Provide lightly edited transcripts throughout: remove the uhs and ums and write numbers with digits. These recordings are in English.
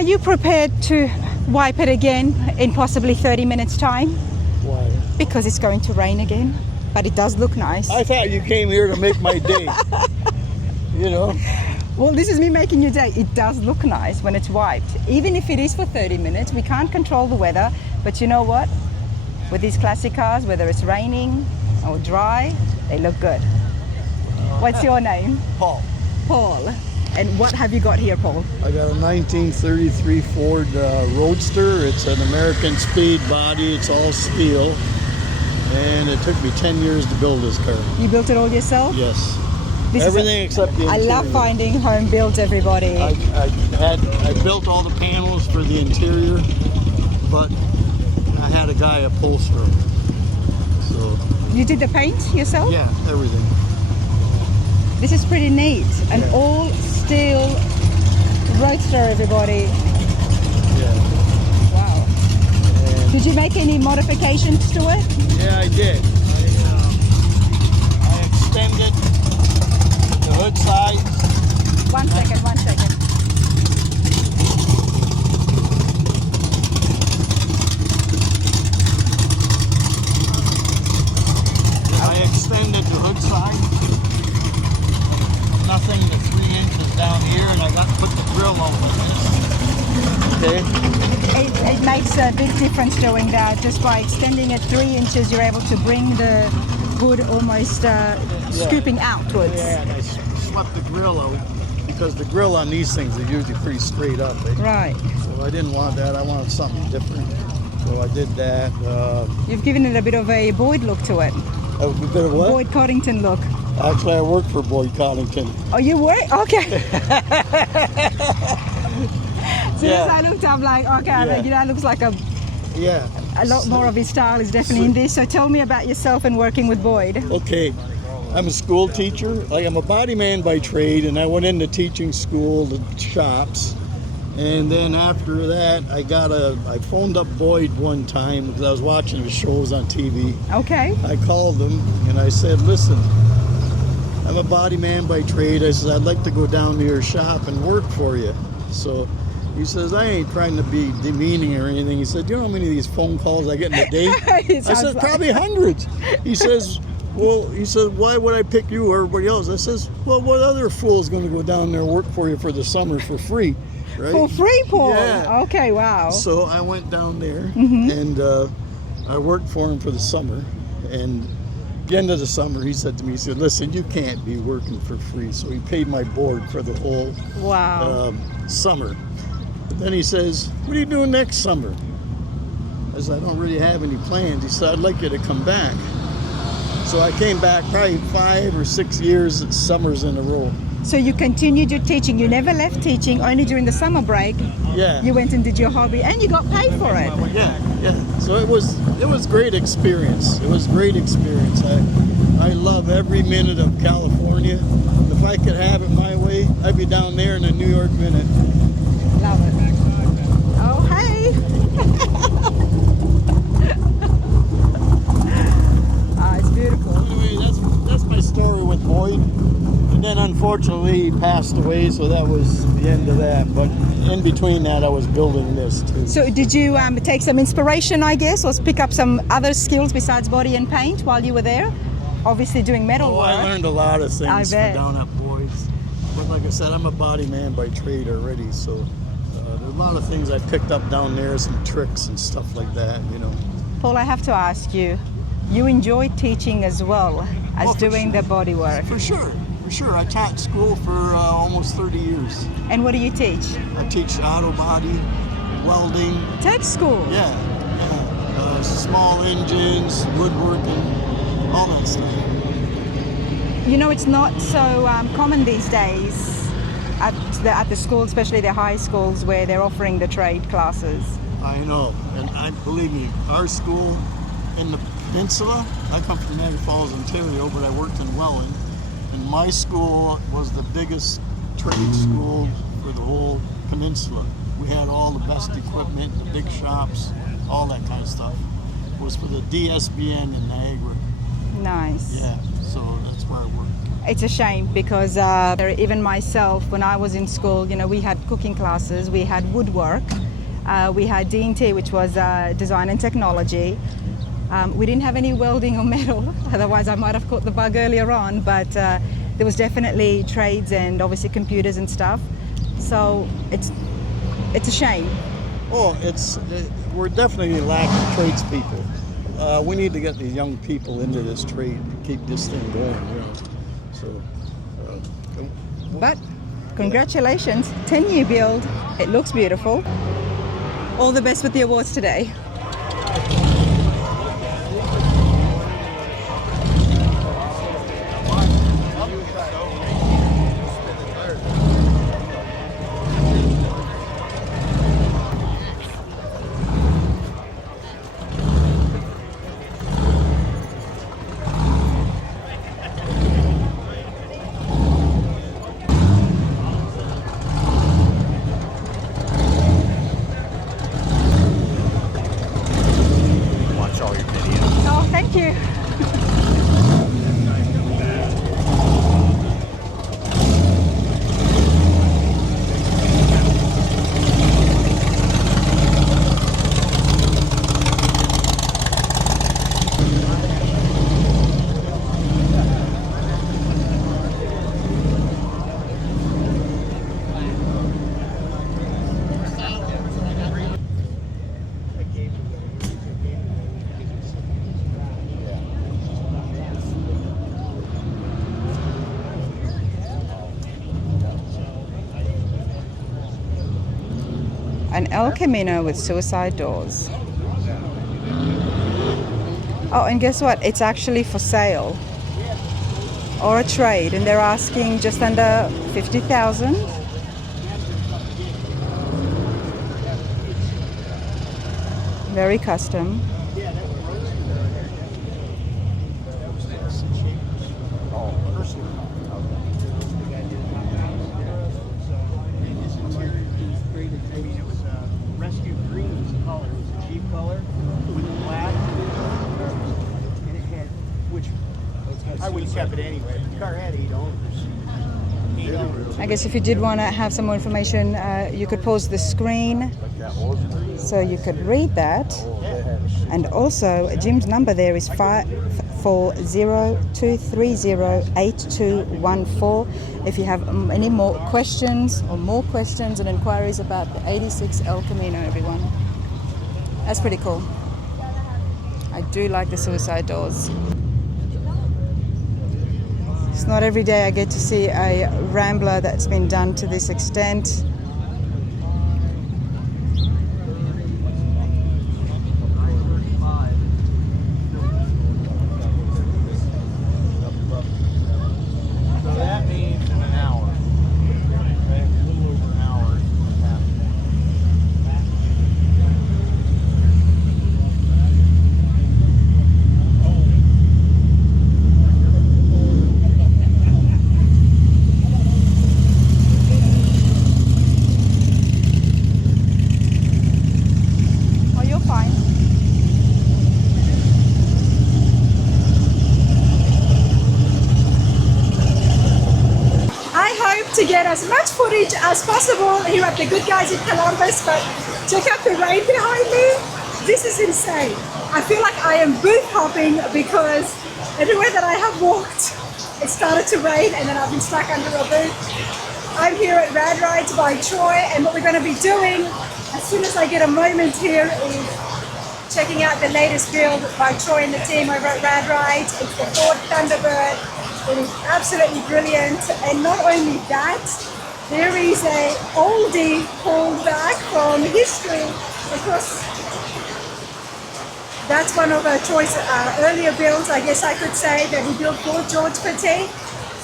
are you prepared to wipe it again in possibly 30 minutes time? Why? Because it's going to rain again, but it does look nice. I thought you came here to make my day. You know? Well, this is me making your day. It does look nice when it's wiped. Even if it is for 30 minutes, we can't control the weather. But you know what? With these classic cars, whether it's raining or dry, they look good. What's your name? Paul. Paul. And what have you got here, Paul? I got a 1933 Ford Roadster. It's an American speed body. It's all steel. And it took me 10 years to build this car. You built it all yourself? Yes. Everything except the interior. I love finding home builds, everybody. I built all the panels for the interior, but I had a guy upholster them. So. You did the paint yourself? Yeah, everything. This is pretty neat. An all steel Roadster, everybody. Yeah. Wow. And did you make any modifications to it? Yeah, I did. I extended the hood size. One second. I extended the hood size. Nothing to 3 inches down here, and I got to put the grill on with this. Okay. It makes a big difference doing that. Just by extending it 3 inches, you're able to bring the hood almost scooping outwards. Yeah, and I swept the grill out because the grill on these things is usually pretty straight up. Right. So I didn't want that. I wanted something different. So I did that. You've given it a bit of a Boyd look to it. A bit of what? Boyd Coddington look. Actually, I work for Boyd Coddington. Oh, you work? Okay. As soon as I looked, I'm like, okay, that looks like a lot more of his style is definitely in this. So tell me about yourself and working with Boyd. Okay, I'm a school teacher. I'm a body man by trade, and I went into teaching school, the shops. And then after that, I phoned up Boyd one time because I was watching his shows on TV. Okay. I called him and I said, listen, I'm a body man by trade. I said, I'd like to go down to your shop and work for you. So he says, I ain't trying to be demeaning or anything. He said, you know how many of these phone calls I get in a day? I said, probably hundreds. He says, why would I pick you or everybody else? I says, well, what other fool's going to go down there and work for you for the summer for free? Right? For free, Paul? Yeah. Okay, wow. So I went down there and I worked for him for the summer. And at the end of the summer, he said to me, he said, listen, you can't be working for free. So he paid my board for the whole summer. But then he says, what are you doing next summer? I said, I don't really have any plans. He said, I'd like you to come back. So I came back probably 5 or 6 years, summers in a row. So you continued your teaching. You never left teaching, only during the summer break. Yeah. You went and did your hobby, and you got paid for it. Yeah. So it was great experience. It was great experience. I love every minute of California. If I could have it my way, I'd be down there in a New York minute. Love it. Oh, hey. It's beautiful. Anyway, that's my story with Boyd. And then unfortunately he passed away, so that was the end of that. But in between that, I was building this too. So did you take some inspiration, I guess, or pick up some other skills besides body and paint while you were there? Obviously doing metal work. I learned a lot of things down at Boyd's. But like I said, I'm a body man by trade already, so there's a lot of things I picked up down there, some tricks and stuff like that, you know. Paul, I have to ask you, you enjoy teaching as well as doing the body work? For sure. I taught school for almost 30 years. And what do you teach? I teach auto body, welding. Tech school? Yeah. Small engines, woodworking, all that stuff. You know, it's not so common these days at the school, especially the high schools where they're offering the trade classes. I know, and believe me, our school in the peninsula, I come from Niagara Falls, Ontario, but I worked in Welland. And my school was the biggest trade school for the whole peninsula. We had all the best equipment, the big shops, all that kind of stuff. It was for the DSBN in Niagara. Nice. Yeah. so that's where I work. It's a shame because even myself, when I was in school, you know, we had cooking classes, we had woodwork, we had D&T, which was design and technology. We didn't have any welding or metal, otherwise I might have caught the bug earlier on, but there was definitely trades and obviously computers and stuff. So it's a shame. Oh, we're definitely lacking tradespeople. We need to get the young people into this trade to keep this thing going, you know. So, But congratulations, 10-year build. It looks beautiful. All the best with the awards today. Oh, thank you. An El Camino with suicide doors. Oh, and guess what? It's actually for sale or a trade, and they're asking just under 50,000. Very custom. I would have kept it anyway. The car had 8 owners. 8 owners. I guess if you did want to have some more information, you could pause the screen so you could read that. And also, Jim's number there is 540-230-8214. If you have any more questions and inquiries about the 86 El Camino, everyone. That's pretty cool. I do like the suicide doors. It's not every day I get to see a Rambler that's been done to this extent. So that means in an hour. Right? A little over an hour. Oh, you're fine. I hope to get as much footage as possible here at the Goodguys in Columbus, but check out the rain behind me. This is insane. I feel like I am booth hopping because everywhere that I have walked, it started to rain and then I've been stuck under a booth. I'm here at Rad Rides by Troy, and what we're going to be doing as soon as I get a moment here is checking out the latest build by Troy and the team over at Rad Rides. It's the Ford Thunderbird. It is absolutely brilliant, and not only that, there is a oldie pulled back from history because that's one of Troy's earlier builds, I guess I could say, that he built for George Petit.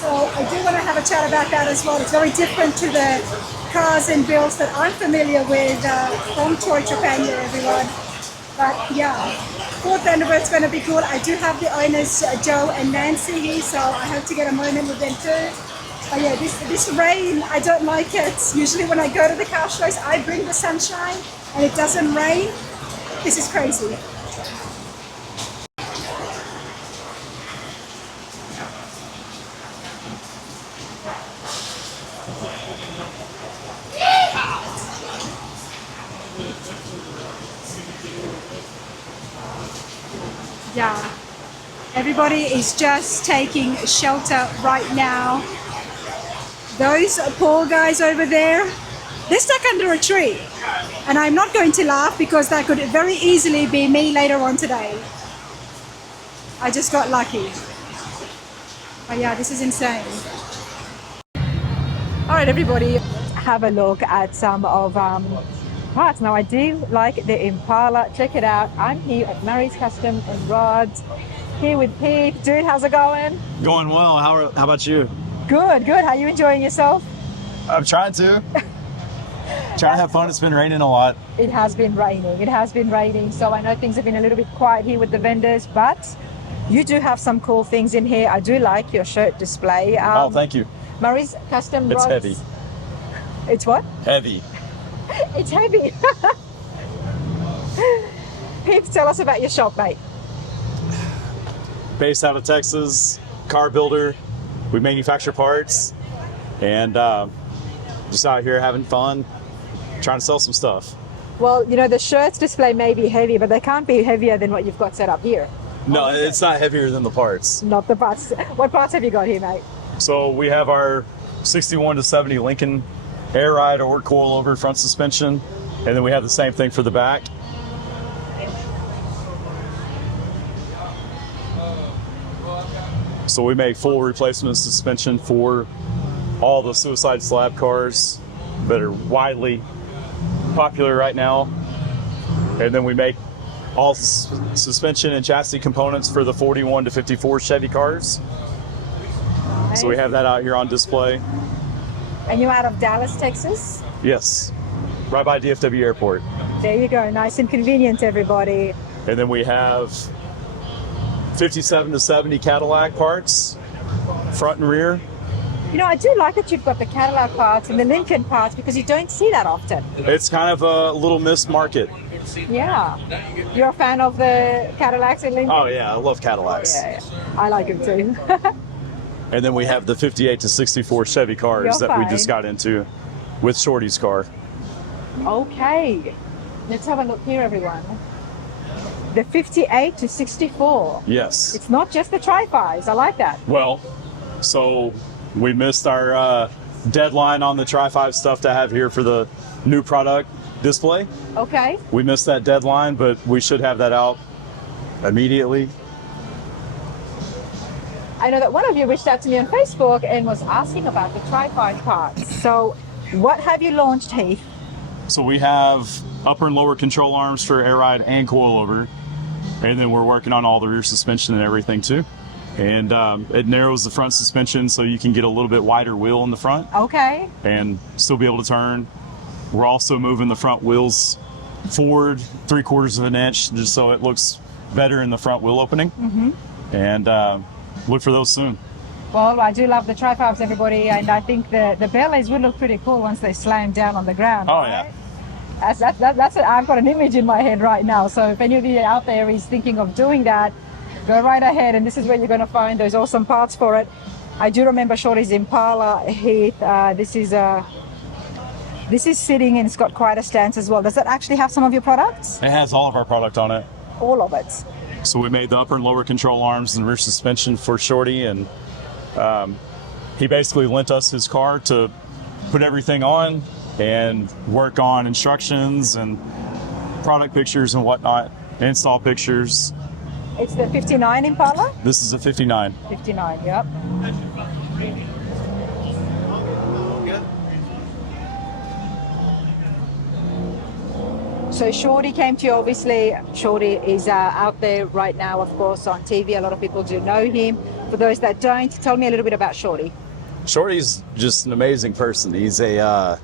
So I do want to have a chat about that as well. It's very different to the cars and builds that I'm familiar with from Troy Trepanier, everyone. But yeah, Ford Thunderbird's going to be cool. I do have the owners, Joe and Nancy here, so I hope to get a moment with them too. But yeah, this rain, I don't like it. Usually when I go to the car shows, I bring the sunshine and it doesn't rain. This is crazy. Yeah. Everybody is just taking shelter right now. Those poor guys over there, they're stuck under a tree. And I'm not going to laugh because that could very easily be me later on today. I just got lucky. Oh yeah, this is insane. All right, everybody, have a look at some of parts. Now, I do like the Impala. Check it out. I'm here at Murray's Custom and Rods, here with Pete. Dude, how's it going? Going well. How about you? Good, good. How are you enjoying yourself? I'm trying to. Trying to have fun. It's been raining a lot. It has been raining. It has been raining. So I know things have been a little bit quiet here with the vendors, but you do have some cool things in here. I do like your shirt display. Oh, thank you. Murray's Custom It's Rods. heavy. It's what? Heavy. It's heavy. Pete, tell us about your shop, mate. Based out of Texas, car builder. We manufacture parts, and just out here having fun, trying to sell some stuff. Well, you know, the shirts display may be heavy, but they can't be heavier than what you've got set up here. No, it's not heavier than the parts. Not the parts. What parts have you got here, mate? So we have our 61 to 70 Lincoln air ride or coilover front suspension, and then we have the same thing for the back. So we make full replacement suspension for all the suicide slab cars that are widely popular right now. And then we make all suspension and chassis components for the 41 to 54 Chevy cars. So we have that out here on display. And you're out of Dallas, Texas? Yes, right by DFW Airport. There you go. Nice and convenient, everybody. And then we have 57 to 70 Cadillac parts, front and rear. You know, I do like that you've got the Cadillac parts and the Lincoln parts because you don't see that often. It's kind of a little missed market. Yeah. You're a fan of the Cadillacs and Lincoln? Oh yeah, I love Cadillacs. Yeah. I like them too. And then we have the 58 to 64 Chevy cars You're that we fine. just got into with Shorty's car. Okay. Let's have a look here, everyone. The 58 to 64. Yes. It's not just the Tri-Fis. I like that. Well, so we missed our deadline on the Tri-5 stuff to have here for the new product display. Okay. We missed that deadline, but we should have that out immediately. I know that one of you reached out to me on Facebook and was asking about the Tri-Fi parts. So what have you launched, Heath? So we have upper and lower control arms for air ride and coilover. And then we're working on all the rear suspension and everything too. And it narrows the front suspension so you can get a little bit wider wheel in the front Okay. and still be able to turn. We're also moving the front wheels forward 3/4 of an inch just so it looks better in the front wheel opening. Mm-hmm. And look for those soon. Well, I do love the Tri-Fibs, everybody, and I think the bellies would look pretty cool once they slam down on the ground. Oh, right? That's I've got an image in my head right now. So if any of you out there is thinking of doing that, go right ahead, and this is where you're going to find those awesome parts for it. I do remember Shorty's Impala, Heath. This is sitting and it's got quite a stance as well. Does that actually have some of your products? It has all of our product on it. All of it. So we made the upper and lower control arms and rear suspension for Shorty, and he basically lent us his car to put everything on and work on instructions and product pictures and whatnot, install pictures. It's the 59 Impala? This is a 59. 59, yep. So Shorty came to you, obviously. Shorty is out there right now, of course, on TV. A lot of people do know him. For those that don't, tell me a little bit about Shorty. Shorty's just an amazing person. He's a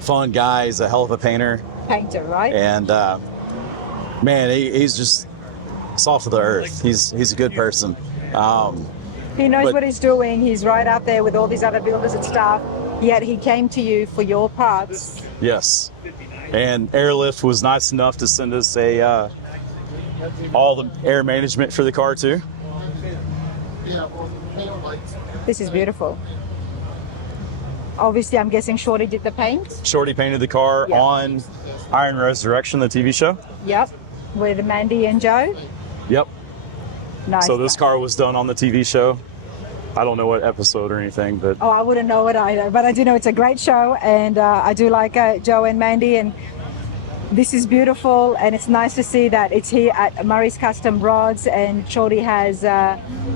fun guy. He's a hell of a painter. Painter, right? And man, he's just soft of the earth. He's a good person. He knows but- what he's doing. He's right out there with all these other builders and stuff. Yet he came to you for your parts. Yes. And Airlift was nice enough to send us all the air management for the car too. This is beautiful. Obviously, I'm guessing Shorty did the paint. Shorty painted the car Yeah. on Iron Resurrection, the TV show. Yep. With Mandy and Joe. Yep. Nice. So this car was done on the TV show. I don't know what episode or anything, but Oh, I wouldn't know it either, but I do know it's a great show, and I do like Joe and Mandy, and this is beautiful, and it's nice to see that it's here at Murray's Custom Rods, and Shorty has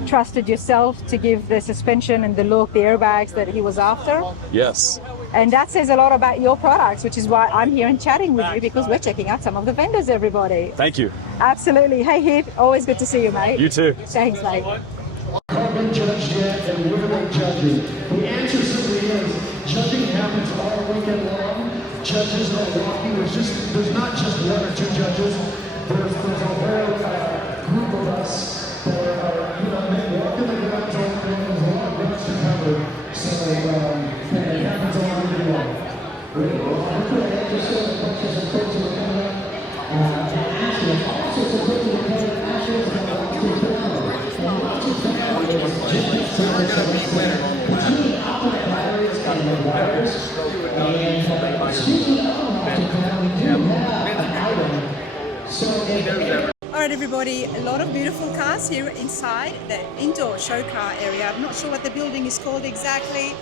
trusted yourself to give the suspension and the look, the airbags that he was after. yes. And that says a lot about your products, which is why I'm here and chatting with you, because we're checking out some of the vendors, everybody. Thank you. Absolutely. Hey, Heath, always good to see you, mate. You too. Thanks, mate. Have been judged yet, and we're not judging. The answer simply is, judging happens all weekend long. Judges are walking. There's not just one or two judges. There's a whole group of us that are, they walk in the grounds all day. There's a lot of grounds to cover. So, it happens all weekend long. All right, everybody, a lot of beautiful cars here inside the indoor show car area. I'm not sure what the building is called exactly.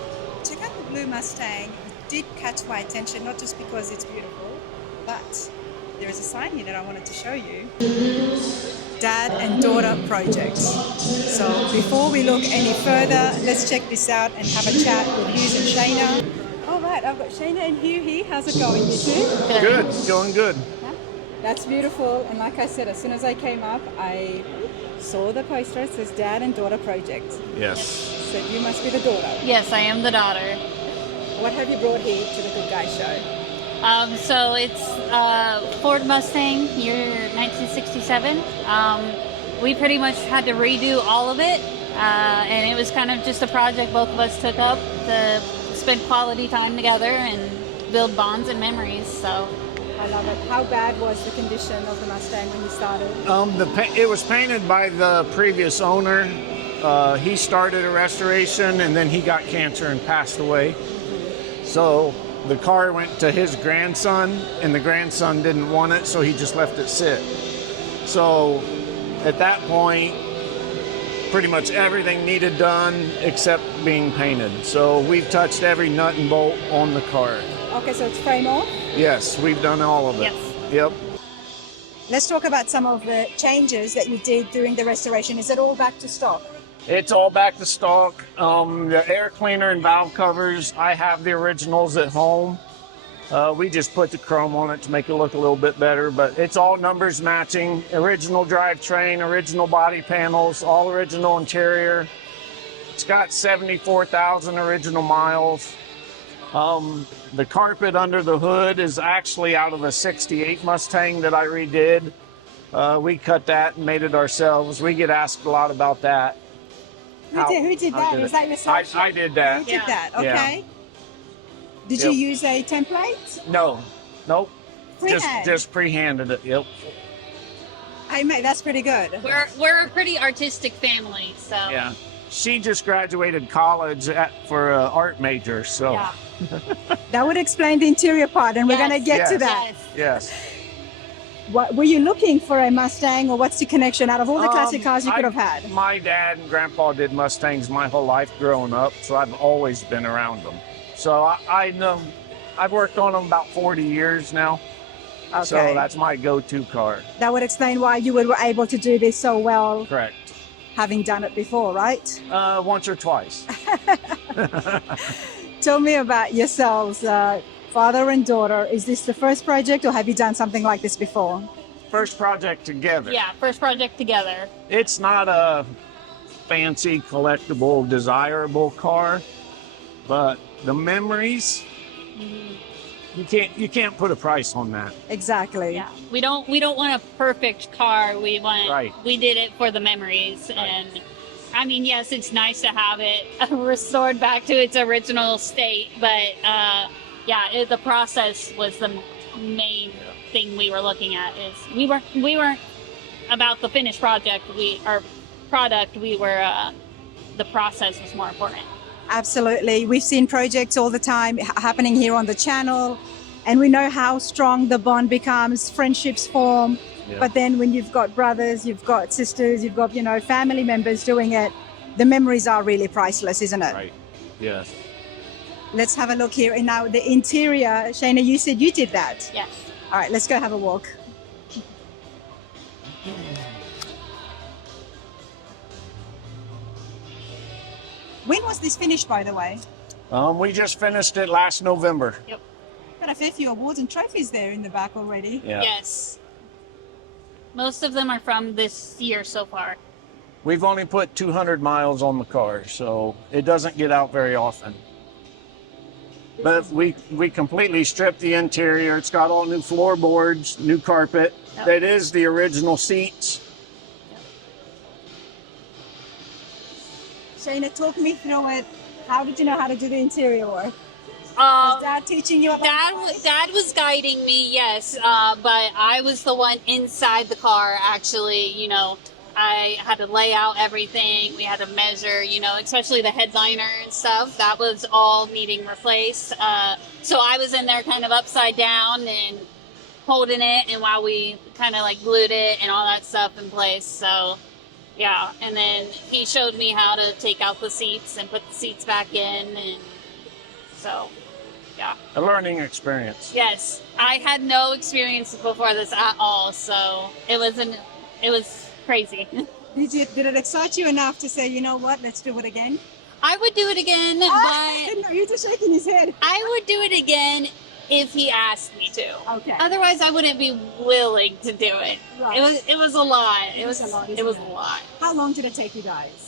Check out the blue Mustang. It did catch my attention, not just because it's beautiful, but there is a sign here that I wanted to show you. Dad and Daughter Project. So before we look any further, let's check this out and have a chat with Hughes and Shayna. All right, I've got Shayna and Hugh here. How's it going, you two? Good, going good. That's beautiful. And like I said, as soon as I came up, I saw the poster. It says Dad and Daughter Project. Yes. So you must be the daughter. Yes, I am the daughter. What have you brought here to the Goodguys show? So it's Ford Mustang, year 1967. We pretty much had to redo all of it, and it was kind of just a project both of us took up to spend quality time together and build bonds and memories. So I love it. How bad was the condition of the Mustang when you started? It was painted by the previous owner. He started a restoration and then he got cancer and passed away. So the car went to his grandson, and the grandson didn't want it, so he just left it sit. So at that point, pretty much everything needed done except being painted. So we've touched every nut and bolt on the car. Okay, so it's frame off. Yes, we've done all of it. Yes. Yep. Let's talk about some of the changes that you did during the restoration. Is it all back to stock? It's all back to stock. The air cleaner and valve covers, I have the originals at home. We just put the chrome on it to make it look a little bit better, but it's all numbers matching. Original drivetrain, original body panels, all original interior. It's got 74,000 original miles. The carpet under the hood is actually out of a 68 Mustang that I redid. We cut that and made it ourselves. We get asked a lot about that. Who did that? Is that yourself? I did that. You did that, okay. Did Yep. you use a template? No, nope. Freehand? Just pre-handed it. Yep. Hey mate, that's pretty good. we're a pretty artistic family, so Yeah. She just graduated college for an art major, so yeah. That would explain the interior part, and we're Yes, going to get to yes. that. Yes. yes. What, were you looking for a Mustang, or what's the connection out of all the classic cars you could have had? My dad and grandpa did Mustangs my whole life growing up, so I've always been around them. So I know, I've worked on them about 40 years now. Okay. So that's my go-to car. That would explain why you were able to do this so well, Correct. having done it before, right? Once or twice. Tell me about yourselves, father and daughter. Is this the first project, or have you done something like this before? First project together. Yeah, first project together. It's not a fancy, collectible, desirable car, but the memories, you can't put a price on that. Exactly. Yeah, we don't want a perfect car. We want Right. we did it for the memories, and I mean, yes, it's nice to have it restored back to its original state, but the process was the main thing we were looking at. Is we weren't about the finished product. The process was more important. Absolutely. We've seen projects all the time happening here on the channel, and we know how strong the bond becomes, friendships form, Yeah. But then when you've got brothers, you've got sisters, you've got, family members doing it, the memories are really priceless, isn't it? Right. Yes. Let's have a look here. And now the interior, Shayna, you said you did that. Yes. All right, let's go have a walk. When was this finished, by the way? We just finished it last November. Yep. Got a fair few awards and trophies there in the back already. Yeah. Yes. Most of them are from this year so far. We've only put 200 miles on the car, so it doesn't get out very often. But we completely stripped the interior. It's got all new floorboards, new carpet. Yep. That is the original seats. Shayna, talk me through it. How did you know how to do the interior work? Was Dad teaching you? Dad was guiding me, yes, but I was the one inside the car, actually. I had to lay out everything. We had to measure, especially the headliner and stuff. That was all needing replaced. So I was in there kind of upside down and holding it, and while we kind of like glued it and all that stuff in place. So yeah, and then he showed me how to take out the seats and put the seats back in, and so yeah. A learning experience. Yes, I had no experience before this at all, so it was crazy. Did it excite you enough to say, you know what, let's do it again? I would do it again, but No, you're just shaking his head. I would do it again if he asked me to. Okay. Otherwise, I wouldn't be willing to do it. Right. It was a lot. It was a lot, It was isn't a it? lot. How long did it take you guys?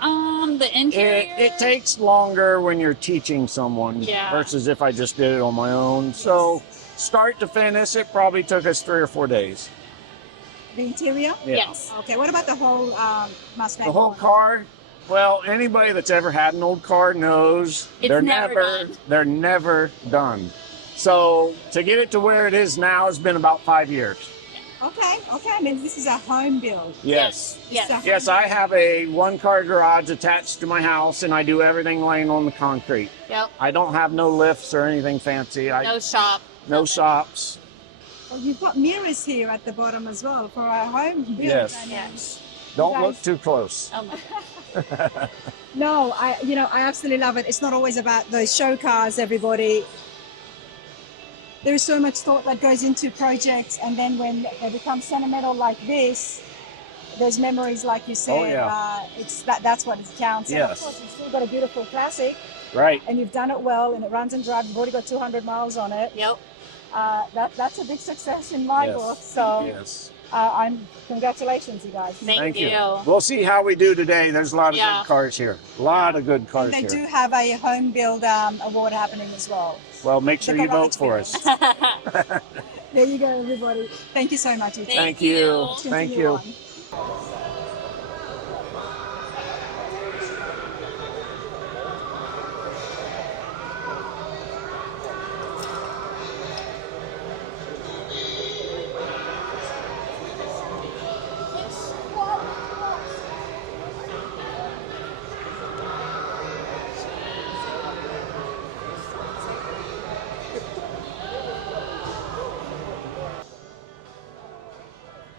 The interior. It takes longer when you're teaching someone Yeah. versus if I just did it on my own. So start to finish, it probably took us 3 or 4 days. The interior? Yeah. Yes. Okay, what about the whole Mustang? The whole car, well, anybody that's ever had an old car knows It's they're never done. they're never done. So to get it to where it is now has been about 5 years. Okay. I mean, this is a home build. Yes. Yes. Yes, I have a 1-car garage attached to my house, and I do everything laying on the concrete. Yep. I don't have no lifts or anything fancy. No shop. No shops. Well, you've got mirrors here at the bottom as well for our home build. Yes. And, Yes. Don't guys- look too close. Oh my. No, I absolutely love it. It's not always about those show cars, everybody. There is so much thought that goes into projects, and then when they become sentimental like this, there's memories, like you said. Oh, yeah. That's what it counts. And Yes. of course, you've still got a beautiful classic, Right. and you've done it well, and it runs and drives. You've already got 200 miles on it. Yep. That's a big success in my Yes. book. So Yes. congratulations, you guys. Thank you. We'll see how we do today. There's a lot of Yeah. good cars here. A lot of good cars They here. do have a home build award happening as well. Well, make sure The you vote garage for us. There you go, everybody. Thank you so much. Ita. Thank you. Thank Continue you. on.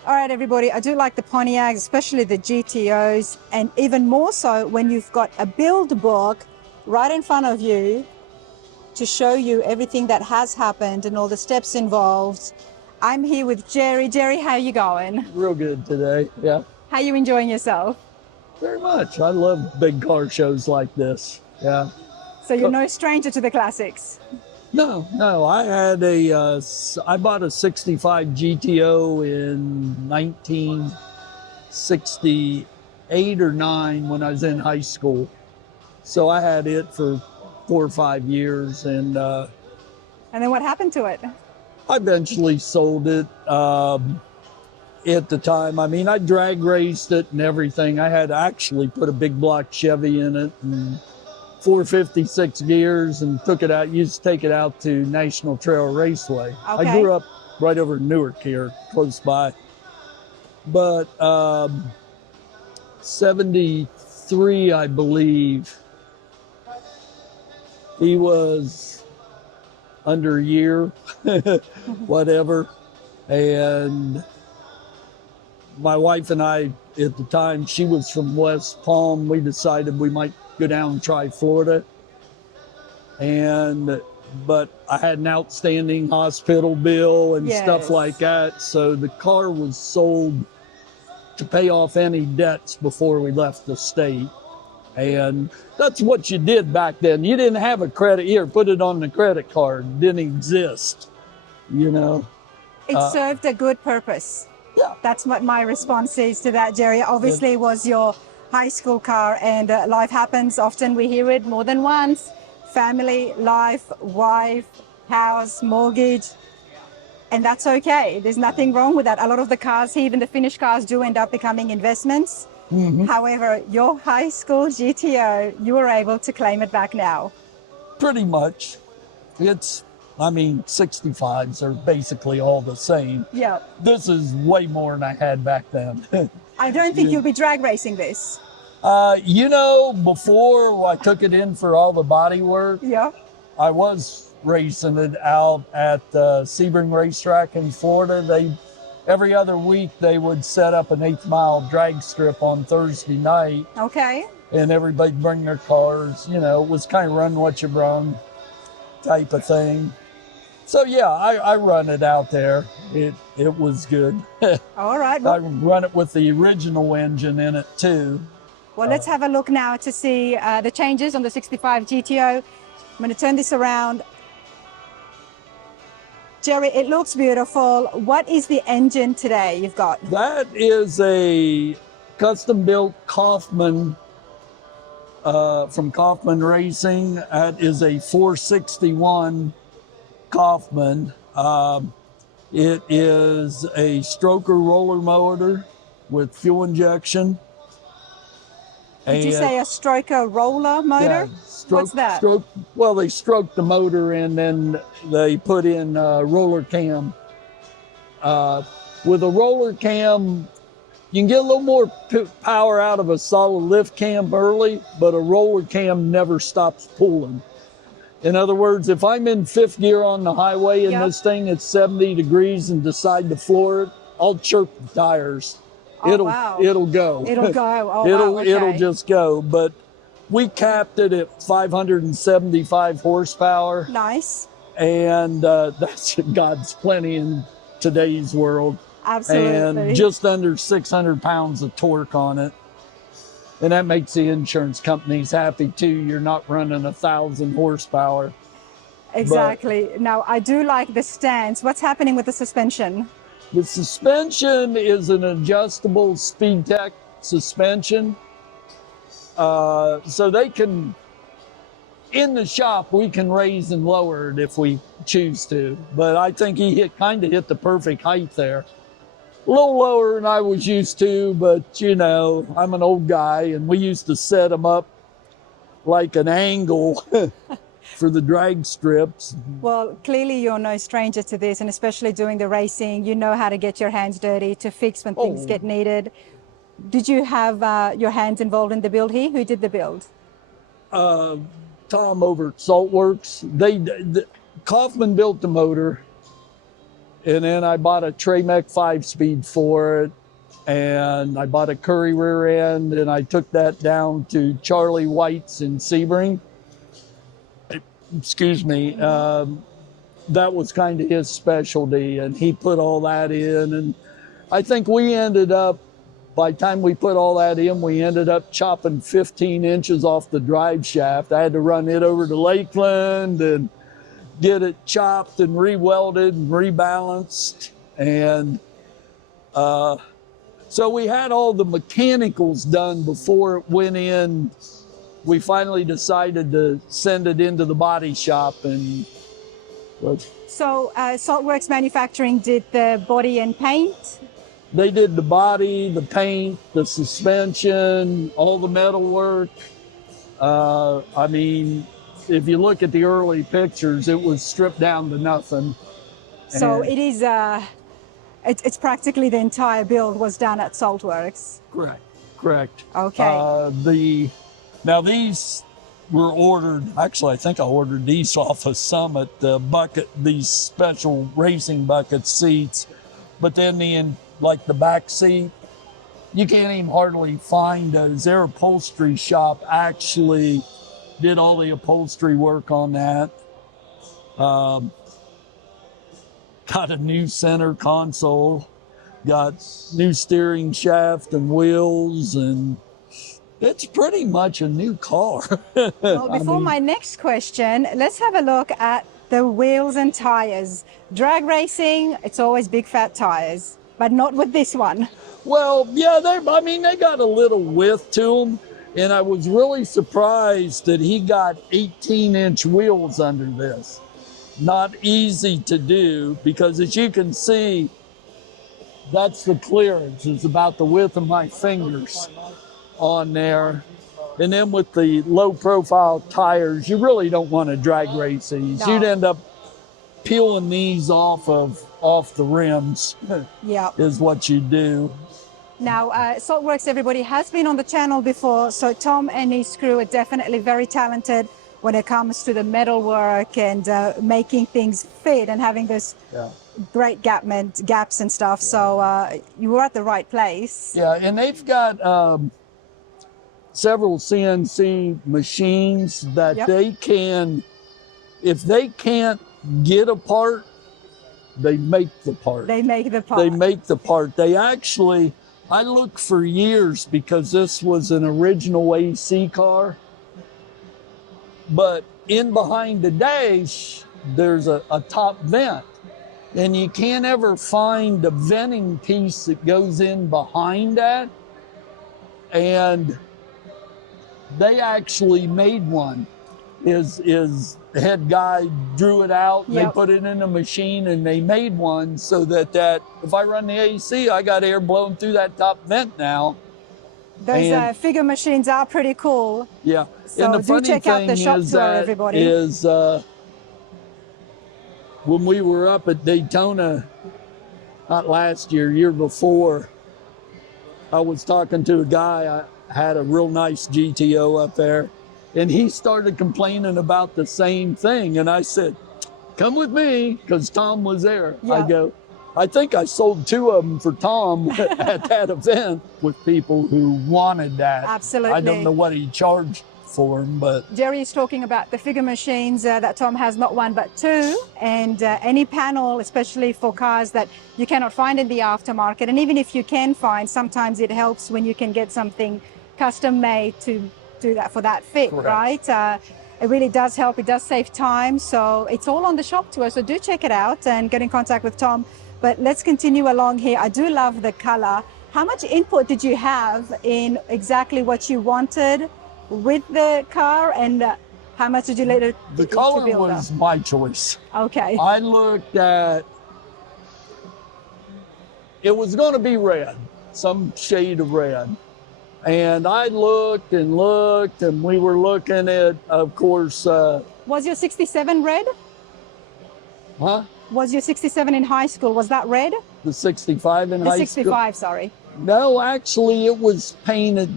All right, everybody, I do like the Pontiacs, especially the GTOs, and even more so when you've got a build book right in front of you to show you everything that has happened and all the steps involved. I'm here with Jerry. Jerry, how you going? Real good today. Yeah, How you enjoying yourself? very much. I love big car shows like this. Yeah. So you're no stranger to the classics. No, I had I bought a 65 GTO in 1968 or 9 when I was in high school. So I had it for 4 or 5 years, and And then what happened to it? I eventually sold it at the time. I mean, I drag raced it and everything. I had actually put a big block Chevy in it and 456 gears and took it out, used to take it out to National Trail Raceway. Okay. I grew up right over in Newark here, close by. But 73, I believe, he was under a year, whatever. And my wife and I, at the time, she was from West Palm. We decided we might go down and try Florida. But I had an outstanding hospital bill and stuff like that. So the car was sold to pay off any debts before we left the state. And that's what you did back then. You didn't have a credit here, put it on the credit card. It didn't exist, you know. It served a good purpose. Yeah. That's what my response is to that, Jerry. Obviously, it was your high school car, and life happens. Often we hear it more than once. Family, life, wife, house, mortgage, and that's okay. There's nothing wrong with that. A lot of the cars, even the finished cars, do end up becoming investments. However, your high school GTO, you were able to claim it back now. Pretty much. I mean, 65s are basically all the same. Yeah. This is way more than I had back then. I don't think you'll be drag racing this. You know, before I took it in for all the body work, Yeah. I was racing it out at Sebring Racetrack in Florida. Every other week they would set up an 8th mile drag strip on Thursday night, Okay. and everybody'd bring their cars. You know, it was kind of run what you brung type of thing. So yeah, I run it out there. It was good. All right. I run it with the original engine in it too. Well, let's have a look now to see the changes on the 65 GTO. I'm going to turn this around. Jerry, it looks beautiful. What is the engine today you've got? That is a custom-built Kaufman from Kaufman Racing. That is a 461 Kaufman. It is a stroker roller motor with fuel injection. Did you say a stroker roller motor? Yeah, What's that? Well, they stroke the motor and then they put in roller cam. With a roller cam, you can get a little more power out of a solid lift cam early, but a roller cam never stops pulling. In other words, if I'm in 5th gear on the highway in this thing at 70 degrees and decide to floor it, I'll chirp the tires. It'll go. It'll go. Oh, It'll just go. But we capped it at 575 horsepower. Nice. And that's God's plenty in today's world. Absolutely. And just under 600 pounds of torque on it. And that makes the insurance companies happy too. You're not running 1,000 horsepower. Exactly. Now, I do like the stance. What's happening with the suspension? The suspension is an adjustable Speed Tech suspension. So they can, in the shop, we can raise and lower it if we choose to. But I think he kind of hit the perfect height there. A little lower than I was used to, but you know, I'm an old guy and we used to set them up like an angle for the drag strips. Well, clearly you're no stranger to this, and especially doing the racing, you know how to get your hands dirty to fix when things get needed. Did you have your hands involved in the build here? Who did the build? Tom over at Saltworks. Kaufman built the motor, and then I bought a Tremec 5-speed for it, and I bought a Curry rear end, and I took that down to Charlie White's in Sebring. Excuse me. That was kind of his specialty, and he put all that in. And I think we ended up, by the time we put all that in, we ended up chopping 15 inches off the drive shaft. I had to run it over to Lakeland and get it chopped and re-welded and rebalanced. And so we had all the mechanicals done before it went in. We finally decided to send it into the body shop. And So Saltworks Manufacturing did the body and paint? They did the body, the paint, the suspension, all the metal work. I mean, if you look at the early pictures, it was stripped down to nothing. So it is, it's practically the entire build was done at Saltworks. Correct. Okay. Now these were ordered, actually I think I ordered these off of Summit, these special racing bucket seats, but then like the back seat you can't even hardly find their upholstery shop actually did all the upholstery work on that. Got a new center console, got new steering shaft and wheels, and it's pretty much a new car. Well, before my next question, let's have a look at the wheels and tires. Drag racing, it's always big fat tires, but not with this one. Well, yeah, they got a little width to them, and I was really surprised that he got 18-inch wheels under this. Not easy to do because, as you can see, that's the clearance. It's about the width of my fingers on there. And then with the low profile tires, you really don't want to drag race these. No. You'd end up peeling these off the rims. Yeah. Is what you do. Now, Saltworks, everybody has been on the channel before, so Tom and his crew are definitely very talented when it comes to the metal work and making things fit and having this great gaps and stuff. So you were at the right place. Yeah, and they've got several CNC machines that they can, if they can't get a part, they make the part. They make the part. They make the part. They actually, I looked for years because this was an original AC car, but in behind the dash, there's a top vent, and you can't ever find the venting piece that goes in behind that. And they actually made one. His head guy drew it out, they put it in a machine, and they made one so that if I run the AC, I got air blowing through that top vent now. Those figure machines are pretty cool. Yeah, so and the do funny check out the thing shop is tour, that everybody. is when we were up at Daytona, not last year, year before, I was talking to a guy. I had a real nice GTO up there, and he started complaining about the same thing. And I said, come with me, because Tom was there. I go, I think I sold 2 of them for Tom at that event with people who wanted that. Absolutely. I don't know what he charged for them, but Jerry is talking about the figure machines that Tom has, not 1 but 2, and any panel, especially for cars that you cannot find in the aftermarket. And even if you can find, sometimes it helps when you can get something custom made to do that for that fit. Correct. Right? It really does help. It does save time. So it's all on the shop tour. So do check it out and get in contact with Tom. But let's continue along here. I do love the color. How much input did you have in exactly what you wanted with the car, and how much did you let it the to color build was up? my choice. Okay. I looked at, it was going to be red, some shade of red. And I looked, and we were looking at, of course. Was your 67 red? Huh? Was your 67 in high school, was that red? The 65 in high school? The 65, sorry. No, actually it was painted,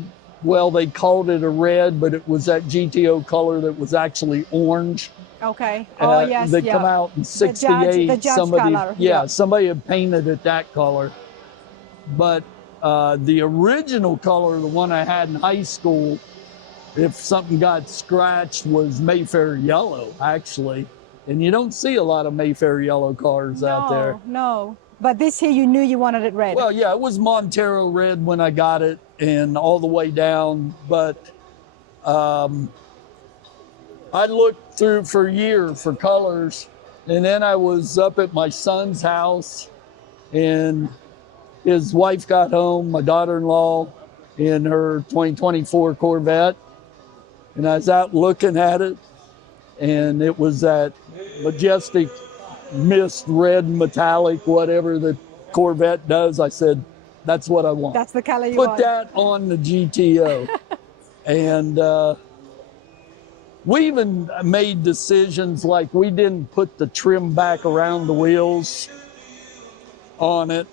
well, they called it a red, but it was that GTO color that was actually orange. Okay. Oh, yes, They come out in 68. The judge color. Somebody had painted it that color. But the original color, the one I had in high school, if something got scratched, was Mayfair yellow, actually. And you don't see a lot of Mayfair yellow cars out there. No. But this here, you knew you wanted it red. Well, yeah, it was Montero red when I got it, and all the way down. But I looked through for a year for colors, and then I was up at my son's house, and his wife got home, my daughter-in-law, in her 2024 Corvette, and I was out looking at it, and it was that majestic mist red metallic, whatever the Corvette does. I said, that's what I want. That's the color you want. want. Put that on the GTO. And we even made decisions like we didn't put the trim back around the wheels on it.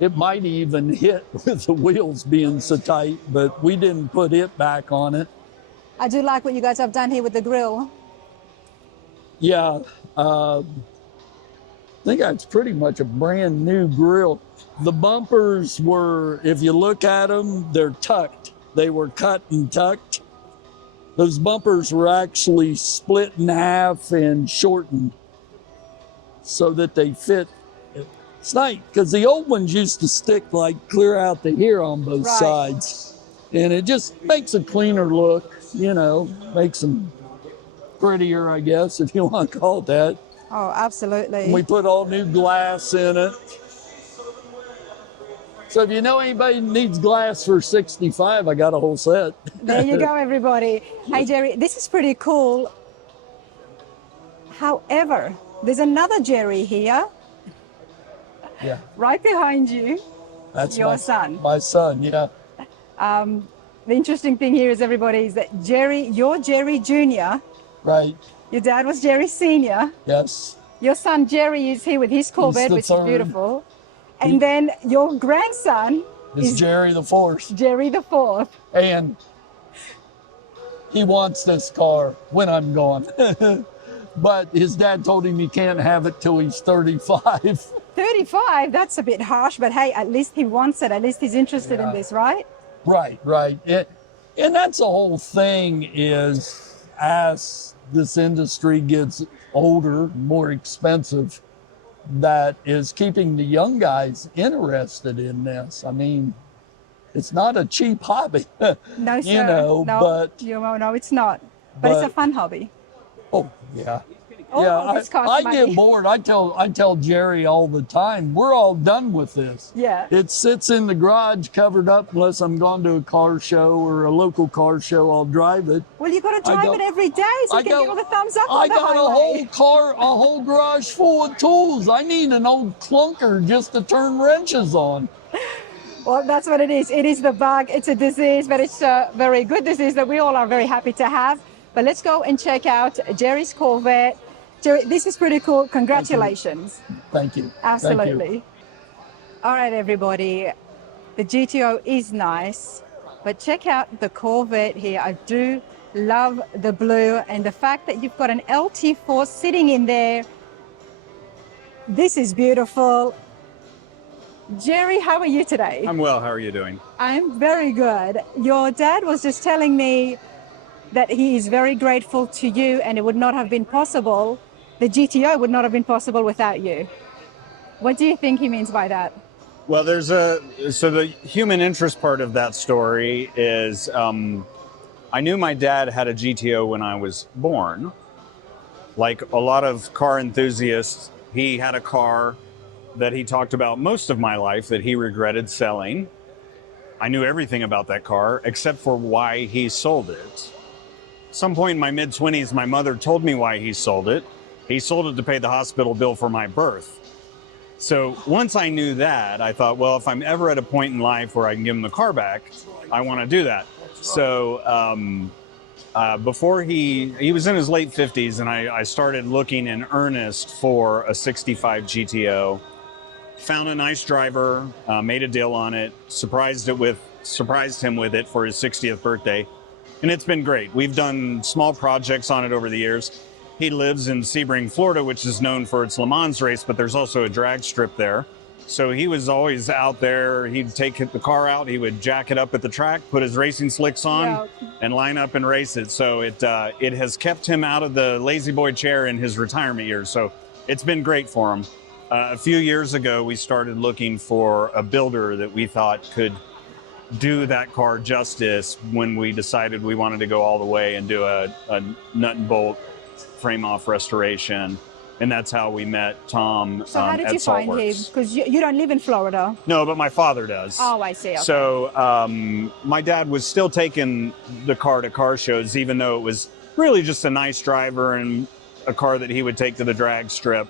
It might even hit with the wheels being so tight, but we didn't put it back on it. I do like what you guys have done here with the grill. Yeah, I think that's pretty much a brand new grill. The bumpers were, if you look at them, they're tucked. They were cut and tucked. Those bumpers were actually split in half and shortened so that they fit. It's nice because the old ones used to stick like clear out to here on both Right. sides. And it just makes a cleaner look, you know, makes them prettier, I guess, if you want to call it that. Oh, absolutely. And we put all new glass in it. So if you know anybody needs glass for 65, I got a whole set. There you go, everybody. Hey, Jerry, this is pretty cool. However, there's another Jerry here, Yeah, right behind you. that's Your my son. My son, yeah. The interesting thing here is, everybody, is that Jerry, you're Jerry Jr., Right. your dad was Jerry Sr., Yes. your son Jerry is here with his Corvette, the which is third. beautiful. And then your grandson It's is Jerry the Fourth. Jerry the Fourth. And he wants this car when I'm gone. But his dad told him he can't have it till he's 35. 35, that's a bit harsh, but hey, at least he wants it. At least he's interested in Yeah. this, right? Right, right. And that's the whole thing is, as this industry gets older, more expensive, that is keeping the young guys interested in this. I mean, it's not a cheap hobby. No, sir. You know, no, but no, it's not. But it's a fun hobby. oh yeah. All Yeah, of this costs I money. get bored. I tell Jerry all the time, we're all done with this. Yeah. It sits in the garage covered up unless I'm going to a car show or a local car show, I'll drive it. Well, you got to I drive go- it every day so you can get all the thumbs up I on the got highway. a whole garage full of tools. I need an old clunker just to turn wrenches on. Well, that's what it is. It is the bug. It's a disease, but it's a very good disease that we all are very happy to have. But let's go and check out Jerry's Corvette. Jerry, this is pretty cool. Congratulations. Thank you. Absolutely. Thank you. All right, everybody. The GTO is nice, but check out the Corvette here. I do love the blue and the fact that you've got an LT4 sitting in there. This is beautiful. Jerry, how are you today? I'm well. How are you doing? I'm very good. Your dad was just telling me that he is very grateful to you, and it would not have been possible, the GTO would not have been possible without you. What do you think he means by that? Well, so the human interest part of that story is I knew my dad had a GTO when I was born. Like a lot of car enthusiasts, he had a car that he talked about most of my life that he regretted selling. I knew everything about that car except for why he sold it. Some point in my mid-20s, my mother told me why he sold it. He sold it to pay the hospital bill for my birth. So once I knew that, I thought, well, if I'm ever at a point in life where I can give him the car back, I want to do that. So before he was in his late 50s, and I started looking in earnest for a 65 GTO. Found a nice driver, made a deal on it, surprised him with it for his 60th birthday. And it's been great. We've done small projects on it over the years. He lives in Sebring, Florida, which is known for its Le Mans race, but there's also a drag strip there. So he was always out there. He'd take the car out, he would jack it up at the track, put his racing slicks on, and line up and race it. So it has kept him out of the lazy boy chair in his retirement years. So it's been great for him. A few years ago, we started looking for a builder that we thought could do that car justice when we decided we wanted to go all the way and do a nut and bolt frame off restoration. And that's how we met Tom So how did at you find him? Saltworks. Because you don't live in Florida. No, but my father does. Oh, I see. Okay. So my dad was still taking the car to car shows, even though it was really just a nice driver and a car that he would take to the drag strip.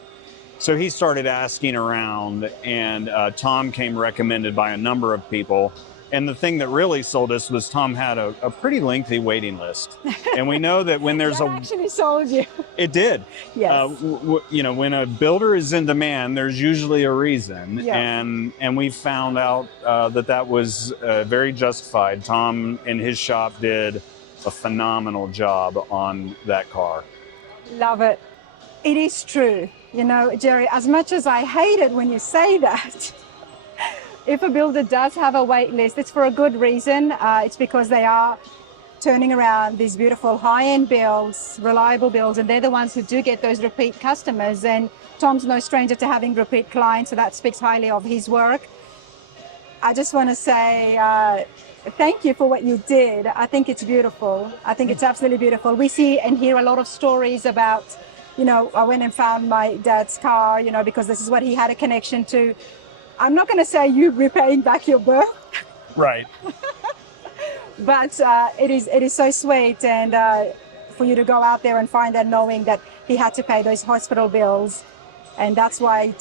So he started asking around, and Tom came recommended by a number of people. And the thing that really sold us was Tom had a pretty lengthy waiting list. And we know that when there's that actually sold you. It did. Yes. When a builder is in demand, there's usually a reason. Yeah. And we found out that was very justified. Tom and his shop did a phenomenal job on that car. Love it. It is true. You know, Jerry, as much as I hate it when you say that, if a builder does have a wait list, it's for a good reason. It's because they are turning around these beautiful high-end builds, reliable builds, and they're the ones who do get those repeat customers. And Tom's no stranger to having repeat clients, so that speaks highly of his work. I just want to say thank you for what you did. I think it's beautiful. I think it's absolutely beautiful. We see and hear a lot of stories about, you know, I went and found my dad's car, you know, because this is what he had a connection to. I'm not going to say you repaying back your birth. Right. But it is so sweet, and for you to go out there and find that, knowing that he had to pay those hospital bills, and that's why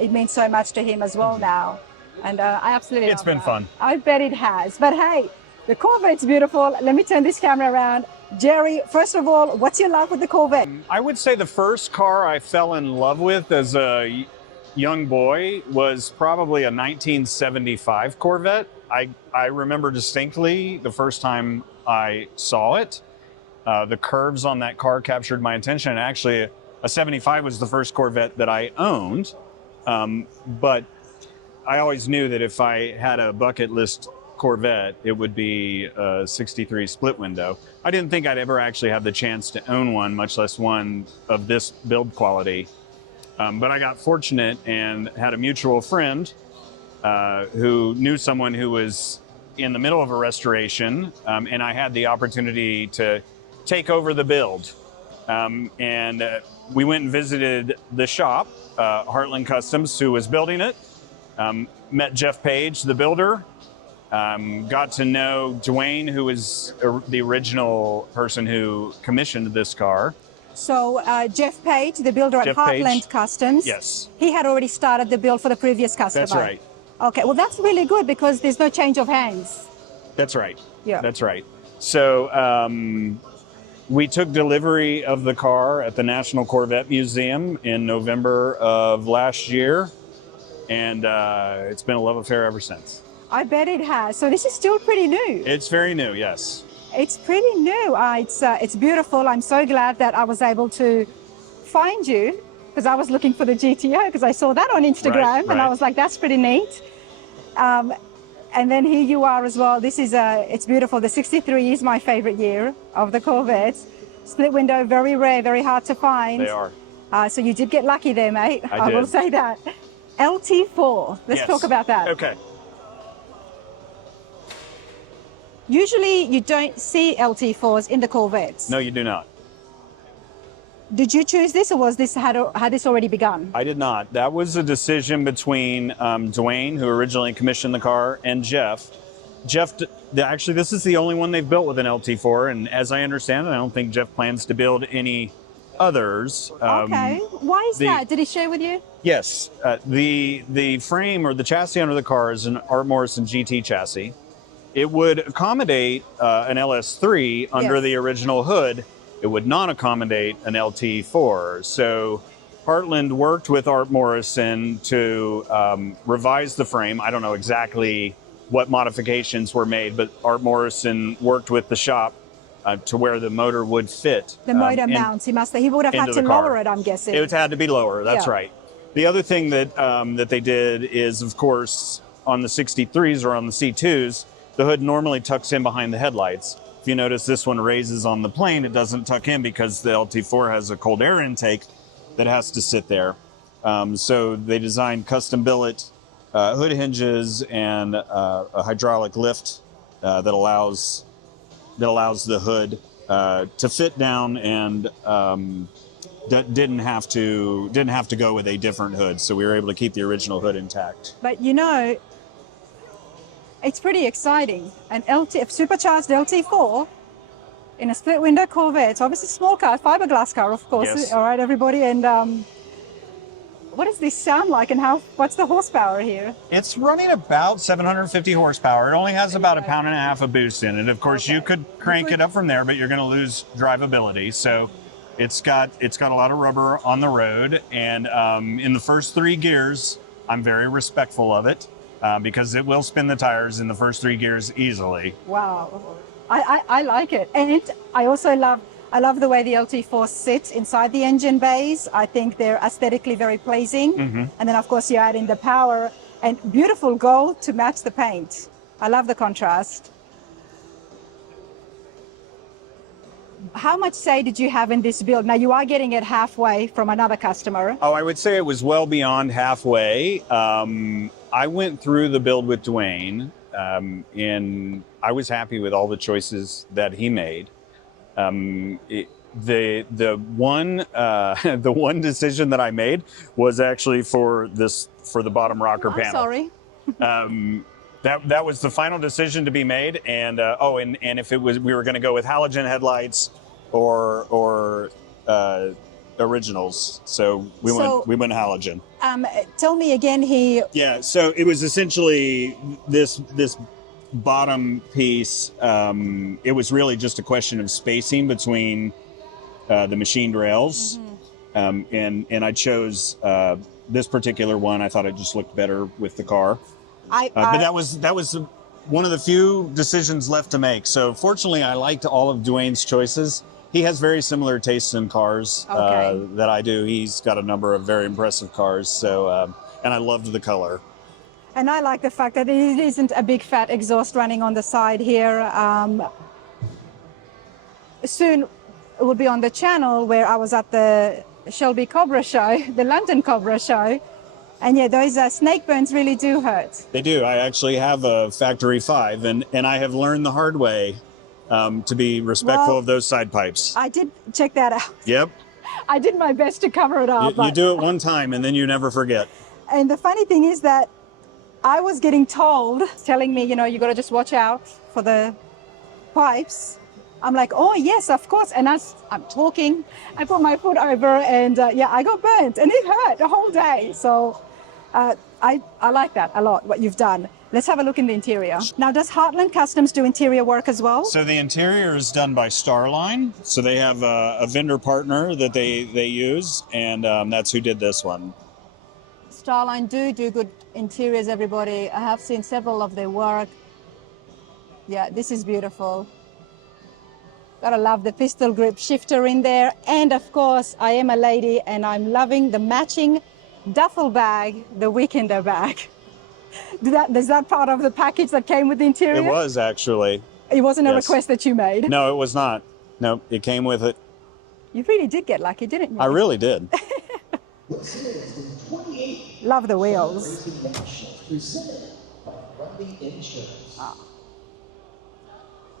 it means so much to him as well now. And I absolutely It's love been that. fun. I bet it has. But hey, the Corvette's beautiful. Let me turn this camera around. Jerry, first of all, what's your love with the Corvette? I would say the first car I fell in love with as a young boy was probably a 1975 Corvette. I remember distinctly the first time I saw it. The curves on that car captured my attention. And actually, a 75 was the first Corvette that I owned. But I always knew that if I had a bucket list Corvette, it would be a 63 split window. I didn't think I'd ever actually have the chance to own one, much less one of this build quality. But I got fortunate and had a mutual friend who knew someone who was in the middle of a restoration, and I had the opportunity to take over the build. And we went and visited the shop, Heartland Customs, who was building it. Met Jeff Page, the builder. Got to know Dwayne, who was the original person who commissioned this car. So Jeff Page, the builder at Jeff Heartland Page. Customs, Yes. he had already started the build for the previous customer. That's right. Okay, well that's really good because there's no change of hands. That's right. Yeah. That's right. So we took delivery of the car at the National Corvette Museum in November of last year, and it's been a love affair ever since. I bet it has. So this is still pretty new. It's very new, yes. It's pretty new. It's beautiful. I'm so glad that I was able to find you because I was looking for the GTO because I saw that on Instagram and I was like, that's pretty neat. And then here you are as well. This is it's beautiful. The 63 is my favorite year of the Corvettes. Split window, very rare, very hard to find. They are. So you did get lucky there, mate. I did. will say that. LT4. Let's Yes. talk about that. Okay. Usually you don't see LT4s in the Corvettes. No, you do not. Did you choose this, or was this had this already begun? I did not. That was a decision between Dwayne, who originally commissioned the car, and Jeff. Actually, this is the only one they've built with an LT4, and as I understand it, I don't think Jeff plans to build any others. Okay. Why is that? Did he share with you? Yes. The frame or the chassis under the car is an Art Morrison GT chassis. It would accommodate an LS3 under Yes. the original hood. It would not accommodate an LT4. So Heartland worked with Art Morrison to revise the frame. I don't know exactly what modifications were made, but Art Morrison worked with the shop to where the motor would fit. The motor mounts. He would have had into to the car. lower it, I'm guessing. It had to be lower. That's Yeah. right. The other thing that that they did is, of course, on the 63s or on the C2s, the hood normally tucks in behind the headlights. If you notice, this one raises on the plane. It doesn't tuck in because the LT4 has a cold air intake that has to sit there. So they designed custom billet hood hinges and a hydraulic lift that allows the hood to fit down and didn't have to go with a different hood. So we were able to keep the original hood intact. But you know, it's pretty exciting. A supercharged LT4 in a split window Corvette. It's obviously a small car, fiberglass car, of course. Yes. All right, everybody. And what does this sound like, and what's the horsepower here? It's running about 750 horsepower. It only has about 1.5 pounds of boost in it. Of course, you could crank it up from there, but you're going to lose drivability. So it's got a lot of rubber on the road. And in the first 3 gears, I'm very respectful of it because it will spin the tires in the first 3 gears easily. Wow, I like it. And I also love the way the LT4 sits inside the engine bays. I think they're aesthetically very pleasing. Mm-hmm. And then, of course, you add in the power. and beautiful gold to match the paint. I love the contrast. How much say did you have in this build? Now you are getting it halfway from another customer. Oh, I would say it was well beyond halfway. I went through the build with Dwayne, and I was happy with all the choices that he made. The one decision that I made was actually for the bottom rocker panel. Sorry. That was the final decision to be made, and and if we were going to go with halogen headlights or originals, so we went halogen. Tell me again, Yeah, so it was essentially this bottom piece. It was really just a question of spacing between the machined rails, and I chose this particular one. I thought it just looked better with the car. But that was one of the few decisions left to make. So fortunately, I liked all of Dwayne's choices. He has very similar tastes in cars that I do. He's got a number of very impressive cars. So and I loved the color. And I like the fact that it isn't a big fat exhaust running on the side here. Soon it will be on the channel where I was at the Shelby Cobra show, the London Cobra show. And yeah, those snake burns really do hurt. They do. I actually have a factory 5, and I have learned the hard way to be respectful of those side pipes. I did check that out. Yep. I did my best to cover it up. You do it one time, and then you never forget. And the funny thing is that I was getting told, telling me, you know, you got to just watch out for the pipes. I'm like, oh, yes, of course. And as I'm talking, I put my foot over and I got burnt and it hurt the whole day. So I like that a lot, what you've done. Let's have a look in the interior. Now, does Heartland Customs do interior work as well? So the interior is done by Starline. So they have a vendor partner that they use, and that's who did this one. Starline do good interiors, everybody. I have seen several of their work. Yeah, this is beautiful. Gotta love the pistol grip shifter in there. And of course, I am a lady and I'm loving the matching duffel bag, the Weekender bag. Is that part of the package that came with the interior? It was, actually. It wasn't a request that you made? No, it was not. No, it came with it. You really did get lucky, didn't you? I really did. Love the wheels.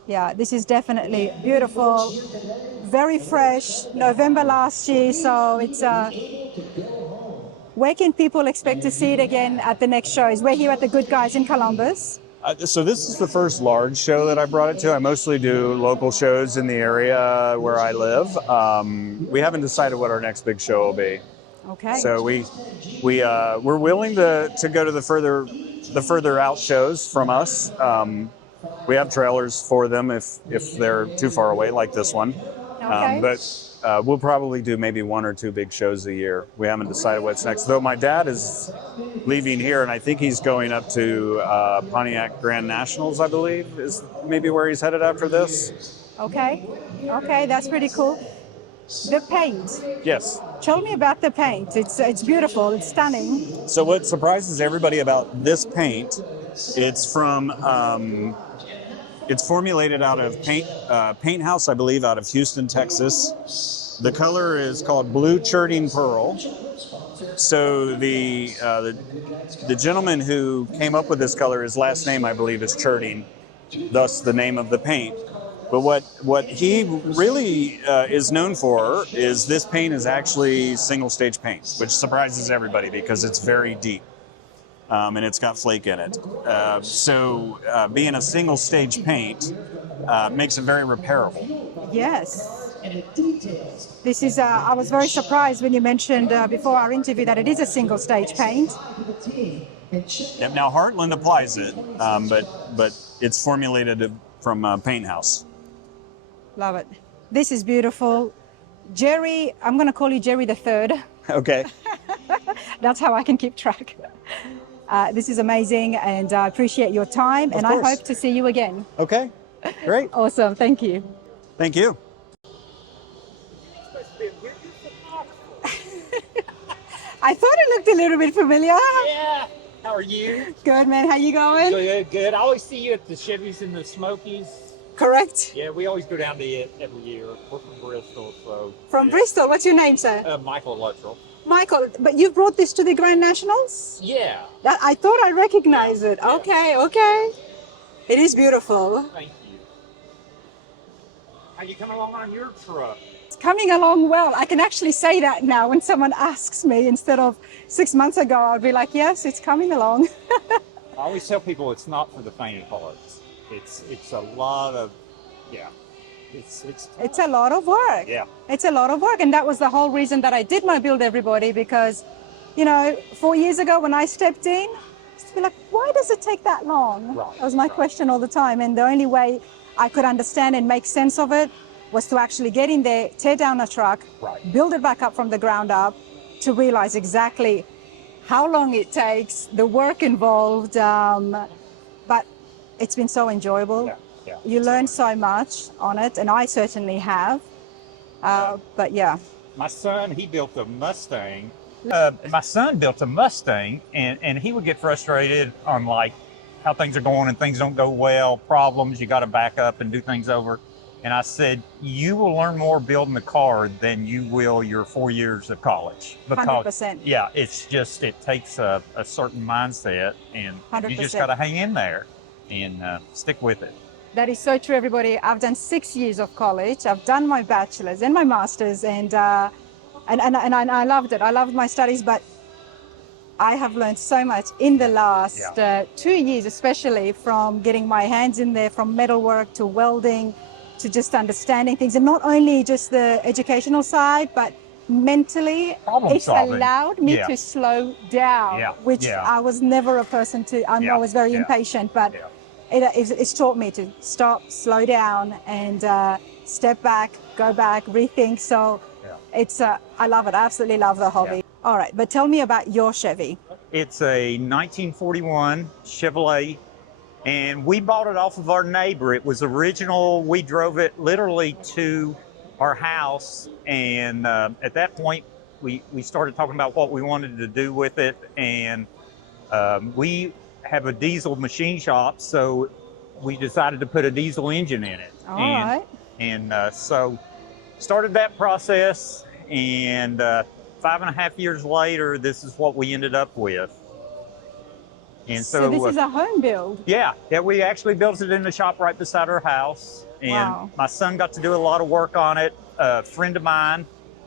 Yeah, this is definitely beautiful, very fresh, November last year, so it's where can people expect to see it again at the next shows? We're here at the Goodguys in Columbus. So this is the first large show that I brought it to. I mostly do local shows in the area where I live. We haven't decided what our next big show will be. Okay. So we're willing to go to the further out shows from us. We have trailers for them if they're too far away, like this one. Okay. But we'll probably do maybe 1 or 2 big shows a year. We haven't decided what's next. Though my dad is leaving here, and I think he's going up to Pontiac Grand Nationals, I believe, is maybe where he's headed after this. Okay. Okay, that's pretty cool. The paint. Yes. Tell me about the paint. It's beautiful. It's stunning. So what surprises everybody about this paint, it's from... It's formulated out of Paint House, I believe, out of Houston, Texas. The color is called Blue Churning Pearl. So the gentleman who came up with this color, his last name, I believe, is Churning, thus the name of the paint. But what he really is known for is this paint is actually single-stage paint, which surprises everybody because it's very deep. And it's got flake in it. So being a single stage paint makes it very repairable. Yes. This is, I was very surprised when you mentioned before our interview that it is a single stage paint. Yep, now Heartland applies it, but it's formulated from Paint House. Love it. This is beautiful. Jerry, I'm going to call you Jerry the Third. Okay. That's how I can keep track. This is amazing, and I appreciate your time, and I hope to see you again. Okay, great. Awesome, thank you. Thank you. I thought it looked a little bit familiar. Yeah. How are you? Good, man. How you going? Good, good. I always see you at the Chevys and the Smokies. Correct. Yeah, we always go down to it every year. We're from Bristol, so. From yeah. Bristol. What's your name, sir? Michael Luttrell. Michael, but you brought this to the Grand Nationals? Yeah. I thought I recognized it. Yeah. Okay, okay. It is beautiful. Thank you. How you coming along on your truck? It's coming along well. I can actually say that now when someone asks me instead of 6 months ago, I'll be like, yes, it's coming along. I always tell people it's not for the faint of heart. It's a lot of, yeah. It's a lot of work. Yeah. It's a lot of work. And that was the whole reason that I did my Build Everybody, because, you know, 4 years ago when I stepped in, I used to be like, why does it take that long? Right, That was my question all the time. And the only way I could understand and make sense of it was to actually get in there, tear down a truck, build it back up from the ground up, to realize exactly how long it takes, the work involved. But it's been so enjoyable. Yeah. Yeah. You learn so much on it, and I certainly have. But yeah. My son, he built a Mustang. My son built a Mustang, and he would get frustrated on like how things are going and things don't go well, problems, you got to back up and do things over. And I said, you will learn more building the car than you will your 4 years of college. Because, 100%. yeah, it's just, it takes a certain mindset, and 100%. you just got to hang in there and stick with it. That is so true, everybody. I've done 6 years of college. I've done my bachelor's and my master's, and I loved it. I loved my studies, but I have learned so much in the last 2 years, especially from getting my hands in there, from metalwork to welding, to just understanding things, and not only just the educational side, but mentally, it's allowed me to slow down, which I was never a person to. I'm always very impatient, but it's taught me to stop, slow down, and step back, go back, rethink. So it's I love it. I absolutely love the hobby. All right, but tell me about your Chevy. It's a 1941 Chevrolet, and we bought it off of our neighbor. It was original. We drove it literally to our house, and at that point, we started talking about what we wanted to do with it, and we have a diesel machine shop, so we decided to put a diesel engine in it. All right. And so started that process, and 5.5 years later, this is what we ended up with. And So this is a home build. yeah, we actually built it in the shop right beside our house. And my son got to do a lot of work on it. A friend of mine,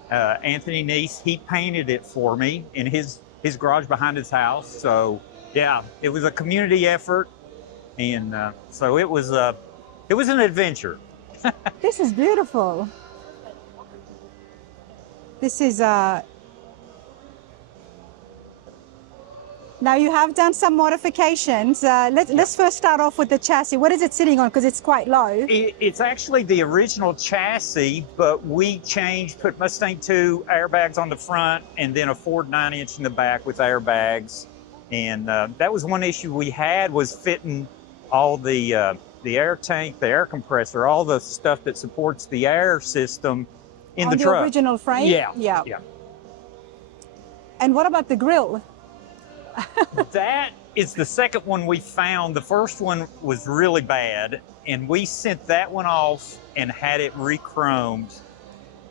Anthony Neese, he painted it for me in his garage behind his house. So yeah, it was a community effort, and so it was an adventure. This is beautiful. This is now you have done some modifications. Let's first start off with the chassis. What is it sitting on? Because it's quite low. It's actually the original chassis, but we put Mustang 2 airbags on the front, and then a Ford 9-inch in the back with airbags. And that was one issue we had, was fitting all the air tank, the air compressor, all the stuff that supports the air system in the truck. On the original frame? Yeah. And what about the grill? That is the second one we found. The first one was really bad, and we sent that one off and had it re-chromed.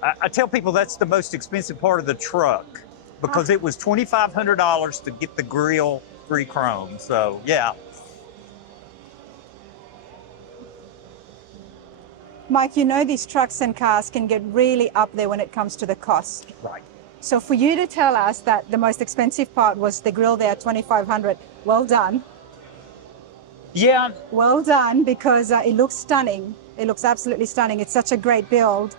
I tell people that's the most expensive part of the truck, because it was $2,500 to get the grill re-chromed. So yeah. Mike, you know these trucks and cars can get really up there when it comes to the cost. Right. So for you to tell us that the most expensive part was the grill there at $2,500, well done. Yeah. Well done, because it looks stunning. It looks absolutely stunning. It's such a great build,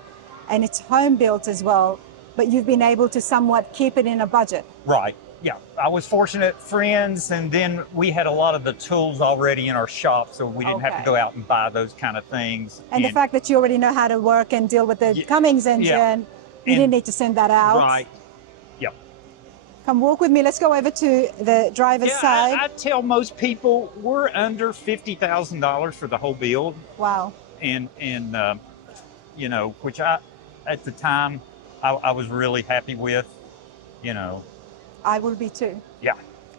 and it's home built as well, but you've been able to somewhat keep it in a budget. Right. Yeah. I was fortunate, friends, and then we had a lot of the tools already in our shop, so we didn't have to go out and buy those kind of things. And the fact that you already know how to work and deal with the Cummins engine, you didn't need to send that out. Right. Yeah. Come walk with me. Let's go over to the driver's side. I tell most people we're under $50,000 for the whole build. Wow. And you know, which at the time I was really happy with, you know. I will be too. Yeah.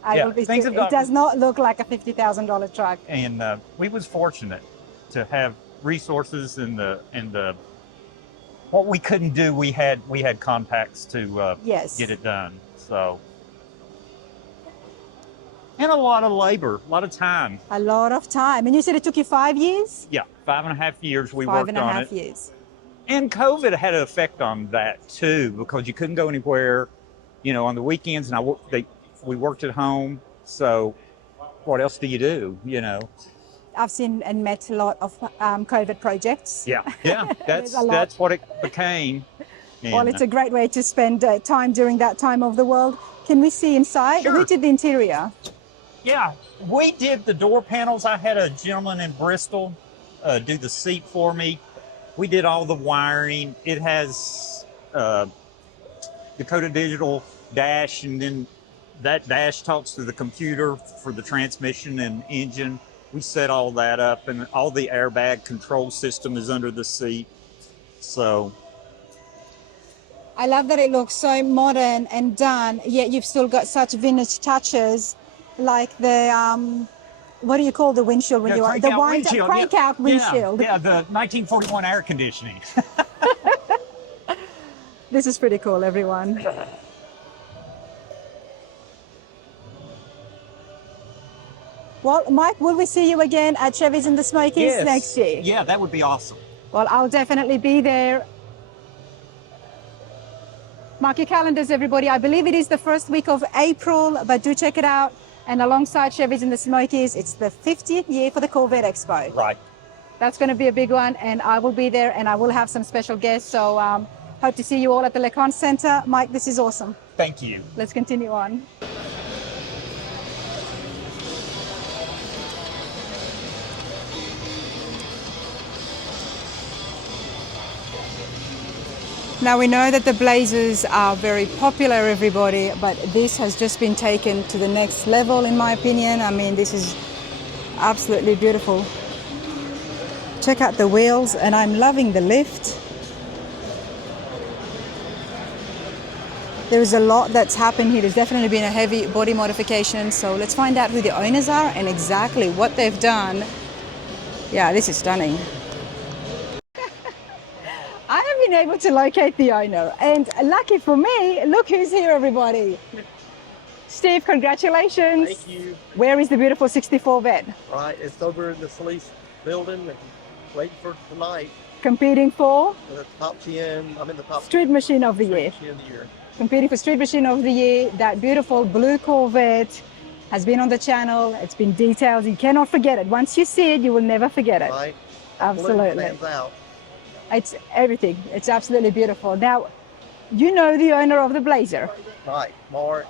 I Yeah, will be things too. have It gotten- does not look like a $50,000 truck. And we was fortunate to have resources and the what we couldn't do, we had contacts to Yes. get it done. So, and a lot of labor, a lot of time. A lot of time. And you said it took you 5 years? Yeah, 5.5 years we Five worked and a on half it. years. And COVID had an effect on that too, because you couldn't go anywhere, on the weekends. And we worked at home, so what else do you do? I've seen and met a lot of COVID projects. Yeah, There's a lot. that's what it became. Well, And, it's a great way to spend time during that time of the world. Can we see inside? Sure. Who did the interior? yeah, we did the door panels. I had a gentleman in Bristol do the seat for me. We did all the wiring. It has Dakota Digital dash, and then that dash talks to the computer for the transmission and engine. We set all that up, and all the airbag control system is under the seat. So, I love that it looks so modern and done, yet you've still got such vintage touches, like the what do you call the windshield when you are the crank out windshield? Yeah, the 1941 air conditioning. This is pretty cool, everyone. Well, Mike, will we see you again at Chevy's in the Smokies next year? Yeah, that would be awesome. Well, I'll definitely be there. Mark your calendars, everybody. I believe it is the first week of April, but do check it out. And alongside Chevy's in the Smokies, it's the 50th year for the Corvette Expo. Right. That's going to be a big one, and I will be there, and I will have some special guests. So hope to see you all at the LeConte Center. Mike, this is awesome. Thank you. Let's continue on. Now we know that the Blazers are very popular, everybody, but this has just been taken to the next level, in my opinion. I mean, this is absolutely beautiful. Check out the wheels, and I'm loving the lift. There is a lot that's happened here. There's definitely been a heavy body modification. So let's find out who the owners are and exactly what they've done. Yeah, this is stunning. I have been able to locate the owner, and lucky for me, look who's here, everybody. Steve, congratulations. Thank you. Where is the beautiful 64 vet? Right, it's over in the Solis building and waiting for tonight. Competing for The top 10, I'm in the top Street Machine of the Year. 10 of the year. Competing for Street Machine of the Year. That beautiful blue Corvette has been on the channel. It's been detailed. You cannot forget it. Once you see it, you will never forget it. Right? Absolutely. Blue stands out. It's everything. It's absolutely beautiful. Now, you know the owner of the Blazer. Right, Mark,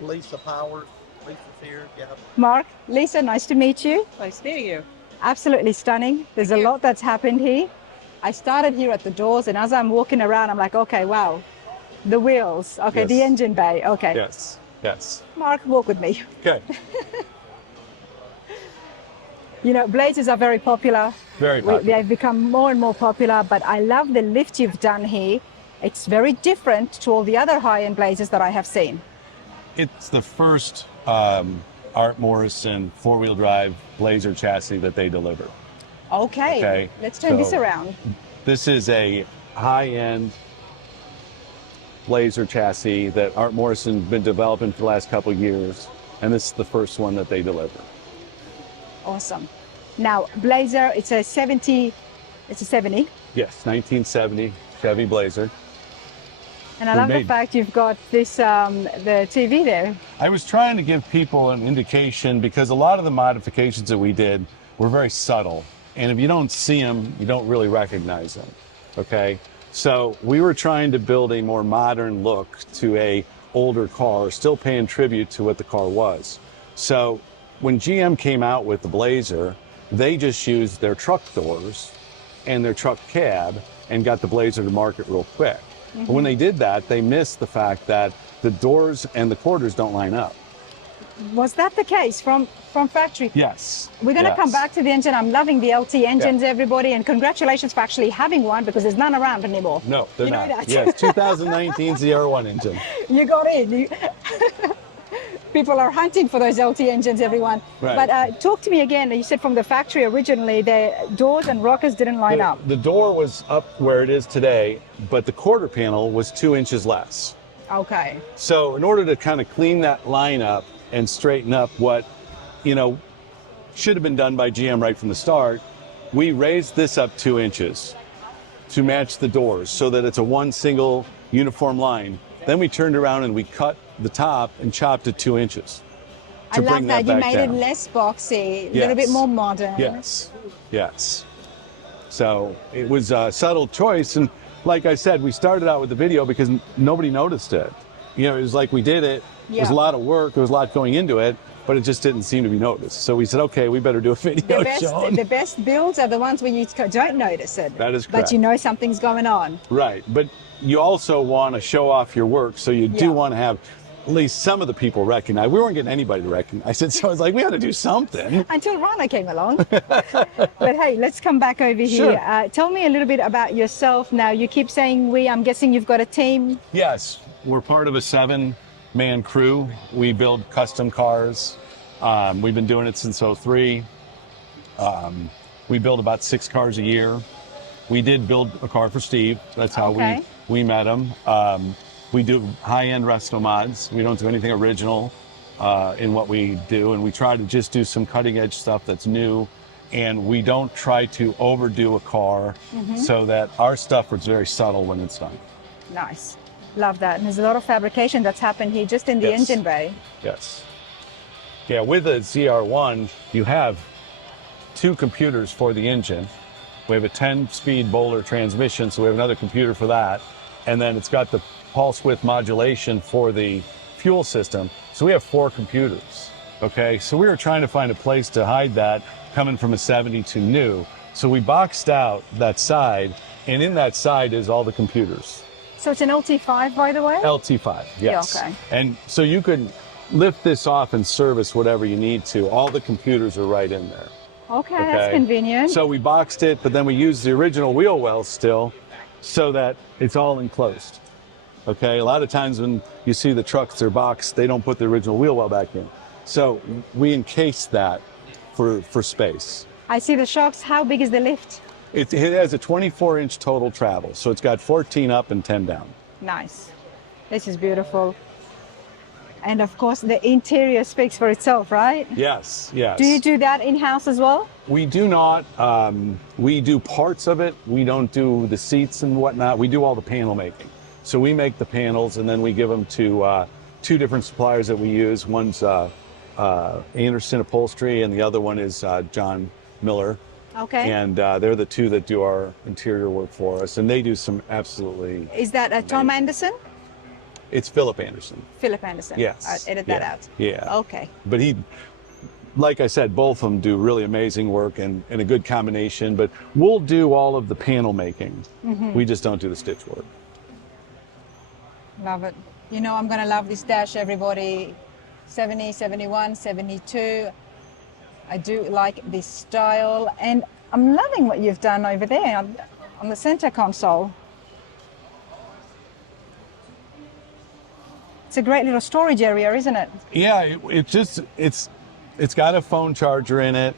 Lisa Powers, Lisa's here, yeah. Mark, Lisa, nice to meet you. Nice meeting you. Absolutely stunning. There's a lot that's happened here. I started here at the doors, and as I'm walking around, I'm like, okay, wow. The wheels, okay, the Yes. engine bay, okay. Yes. Mark, walk with me. Okay. You know, Blazers are very popular. Very popular. They've become more and more popular, but I love the lift you've done here. It's very different to all the other high-end Blazers that I have seen. It's the first Art Morrison four-wheel drive Blazer chassis that they deliver. Okay, let's turn this so around. This is a high-end Blazer chassis that Art Morrison's been developing for the last couple of years, and this is the first one that they deliver. Awesome. Now, Blazer, it's a 70. Yes, 1970 Chevy Blazer. And I love the fact you've got this, the TV there. I was trying to give people an indication because a lot of the modifications that we did were very subtle. And if you don't see them, you don't really recognize them, okay? So we were trying to build a more modern look to a older car, still paying tribute to what the car was. So when GM came out with the Blazer, they just used their truck doors and their truck cab and got the Blazer to market real quick. Mm-hmm. But when they did that, they missed the fact that the doors and the quarters don't line up. Was that the case from factory? Yes. We're going to come back to the engine. I'm loving the LT engines, everybody, and congratulations for actually having one because there's none around anymore. No, they're you not. Know that? Yes, 2019 ZR1 engine. You got in. People are hunting for those LT engines, everyone. Right. But talk to me again. You said from the factory originally, the doors and rockers didn't line up. The door was up where it is today, but the quarter panel was 2 inches less. Okay. So in order to kind of clean that line up and straighten up what, should have been done by GM right from the start, we raised this up 2 inches to match the doors so that it's a one single uniform line. Then we turned around and we cut the top and chopped it 2 inches. I love that. You made it less boxy, a little bit more modern. Yes, yes. So it was a subtle choice. And like I said, we started out with the video because nobody noticed it. It was like we did it. It was a lot of work. There was a lot going into it, but it just didn't seem to be noticed. So we said, okay, we better do a video showing. The best builds are the ones where you don't notice it. That is correct. But you know something's going on. Right. But you also want to show off your work. So you do want to have at least some of the people recognize. We weren't getting anybody to recognize it. So I was like, we had to do something. Until Rana came along. But hey, let's come back over here. Sure. Tell me a little bit about yourself now. You keep saying we. I'm guessing you've got a team. Yes. We're part of a 7-man crew. We build custom cars. We've been doing it since '03. We build about 6 cars a year. We did build a car for Steve. That's how we met him. We do high-end resto mods. We don't do anything original in what we do, and we try to just do some cutting-edge stuff that's new. And we don't try to overdo a car so that our stuff is very subtle when it's done. Nice. Love that. And there's a lot of fabrication that's happened here just in the engine bay. Yes. Yeah, with the ZR1, you have 2 computers for the engine. We have a 10-speed Bowler transmission, so we have another computer for that. And then it's got the pulse width modulation for the fuel system. So we have 4 computers, okay? So we were trying to find a place to hide that coming from a 70 to new. So we boxed out that side, and in that side is all the computers. So it's an LT5, by the way? LT5, yes. Yeah, okay. And so you could lift this off and service whatever you need to. All the computers are right in there. Okay, that's convenient. So we boxed it, but then we used the original wheel wells still so that it's all enclosed. Okay, a lot of times when you see the trucks, they're boxed, they don't put the original wheel well back in. So we encased that for space. I see the shocks. How big is the lift? It has a 24-inch total travel, so it's got 14 up and 10 down. Nice. This is beautiful. And of course, the interior speaks for itself, right? Yes, yes. Do you do that in-house as well? We do not. We do parts of it. We don't do the seats and whatnot. We do all the panel making. So we make the panels, and then we give them to 2 different suppliers that we use. One's Anderson Upholstery, and the other one is John Miller. Okay. And they're the 2 that do our interior work for us, and they do some absolutely... Is that Tom Anderson? It's Philip Anderson. Philip Anderson. Yes. I'll edit that out. Yeah. Okay. But like I said, both of them do really amazing work and a good combination, but we'll do all of the panel making. We just don't do the stitch work. Love it. You know, I'm going to love this dash, everybody. 70, 71, 72. I do like this style, and I'm loving what you've done over there on the center console. It's a great little storage area, isn't it? Yeah, it's got a phone charger in it.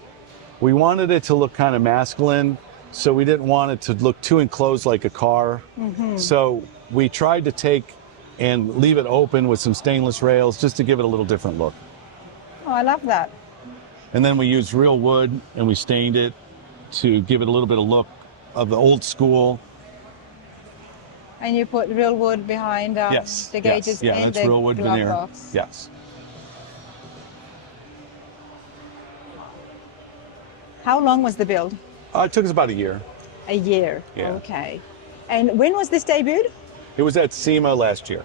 We wanted it to look kind of masculine, so we didn't want it to look too enclosed like a car. So we tried to take and leave it open with some stainless rails just to give it a little different look. Oh, I love that. And then we used real wood and we stained it to give it a little bit of look of the old school. And you put real wood behind the gauges and the real wood glove veneer. box. Yes. How long was the build? It took us about a year. A year. Yeah. Okay. And when was this debuted? It was at SEMA last year.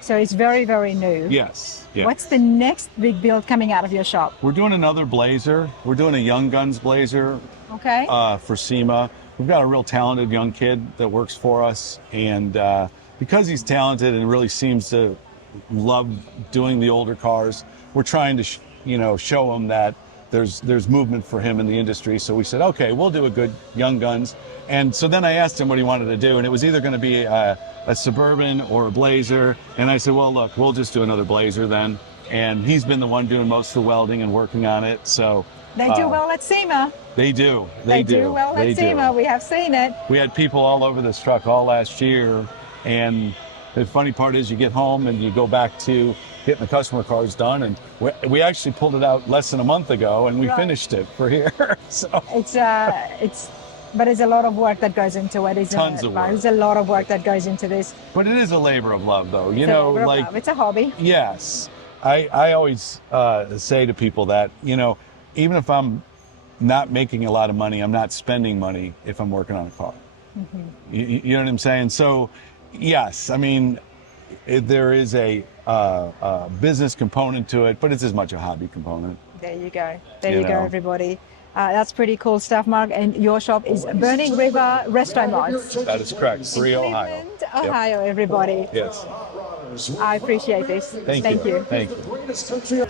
So it's very, very new. Yes. Yes. What's the next big build coming out of your shop? We're doing another Blazer. We're doing a Young Guns Blazer Okay. for SEMA. We've got a real talented young kid that works for us, and because he's talented and really seems to love doing the older cars, we're trying to show him that there's movement for him in the industry. So we said, okay, we'll do a good Young Guns. And so then I asked him what he wanted to do, and it was either going to be a Suburban or a Blazer. And I said, well, look, we'll just do another Blazer then. and he's been the one doing most of the welding and working on it. So They do well at SEMA. They do. They do well at SEMA. We have seen it. We had people all over this truck all last year, and the funny part is you get home and you go back to getting the customer cars done, and we actually pulled it out less than a month ago, and we finished it for here. So but it's a lot of work that goes into it, isn't Tons it? of work. There's a lot of work that goes into this. But it is a labor of love, though. You It's a know, labor of like love. It's a hobby. yes, I always say to people that, you know, even if I'm not making a lot of money, I'm not spending money if I'm working on a car. You know what I'm saying? So, yes, I mean, there is a business component to it, but it's as much a hobby component. There you go. There you go, everybody. That's pretty cool stuff, Mark. And your shop is Burning River Restaurants. That is correct. Free Ohio. Cleveland, Ohio, everybody. Yes. I appreciate this. Thank you. Thank you.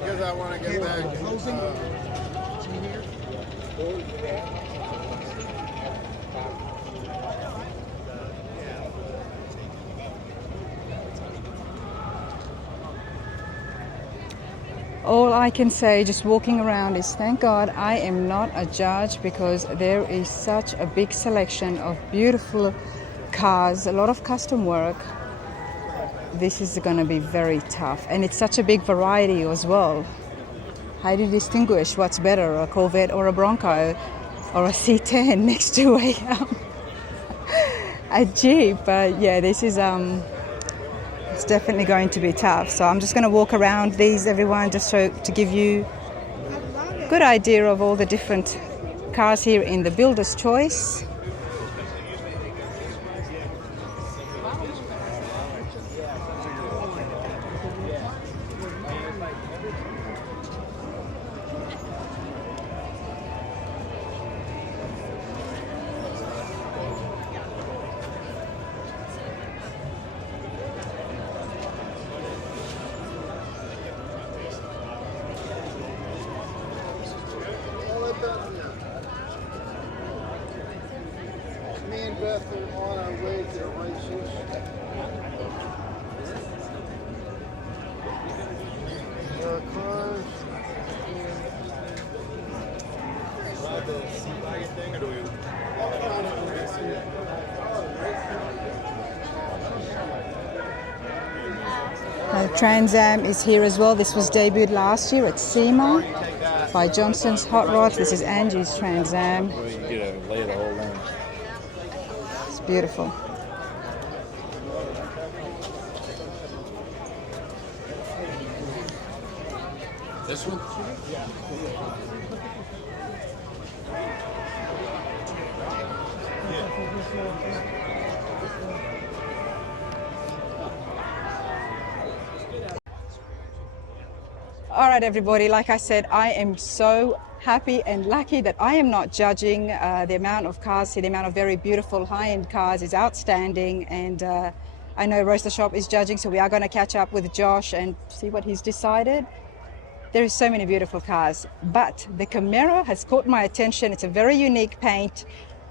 Because I want to get back. All I can say just walking around is thank God I am not a judge, because there is such a big selection of beautiful cars, a lot of custom work. This is going to be very tough, and it's such a big variety as well. How do you distinguish what's better, a Corvette or a Bronco or a C10 next to a Jeep? But yeah, this is it's definitely going to be tough. So I'm just going to walk around these, everyone, just to give you a good idea of all the different cars here in the Builder's Choice. Me and Beth are on our way to the races. Cars. Trans Am is here as well. This was debuted last year at SEMA by Johnson's Hot Rods. This is Angie's Trans Am. It's beautiful. This one? All right, everybody, like I said, I am so happy and lucky that I am not judging. The amount of cars here, the amount of very beautiful high-end cars is outstanding, and I know Roaster Shop is judging, so we are going to catch up with Josh and see what he's decided. There are so many beautiful cars, but the Camaro has caught my attention. It's a very unique paint.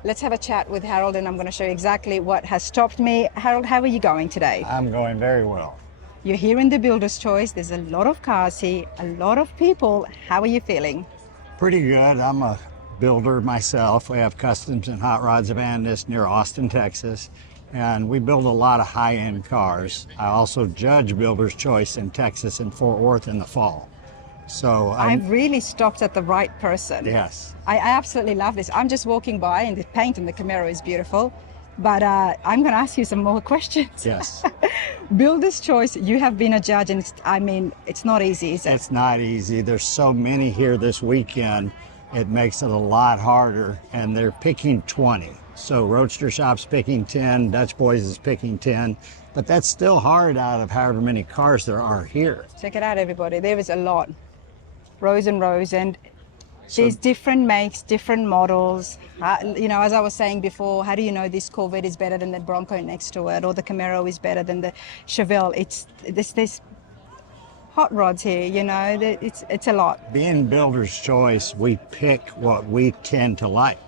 Let's have a chat with Harold, and I'm going to show you exactly what has stopped me. Harold, how are you going today? I'm going very well. You're here in the Builder's Choice. There's a lot of cars here, a lot of people. How are you feeling? Pretty good. I'm a builder myself. We have Customs and Hot Rods of Andis near Austin, Texas, and we build a lot of high-end cars. I also judge Builder's Choice in Texas and Fort Worth in the fall. So I've really stopped at the right person. Yes. I absolutely love this. I'm just walking by, and the paint on the Camaro is beautiful. But I'm going to ask you some more questions. Yes. Builder's Choice, you have been a judge, and it's not easy, is it? It's not easy. There's so many here this weekend. It makes it a lot harder, and they're picking 20. So Roadster Shop's picking 10, Dutch Boys is picking 10, but that's still hard out of however many cars there are here. Check it out, everybody. There is a lot. Rows and rows, and There's different makes, different models. You know, as I was saying before, how do you know this Corvette is better than the Bronco next to it, or the Camaro is better than the Chevelle? It's this hot rods here, you know, it's a lot. Being builder's choice, we pick what we tend to like.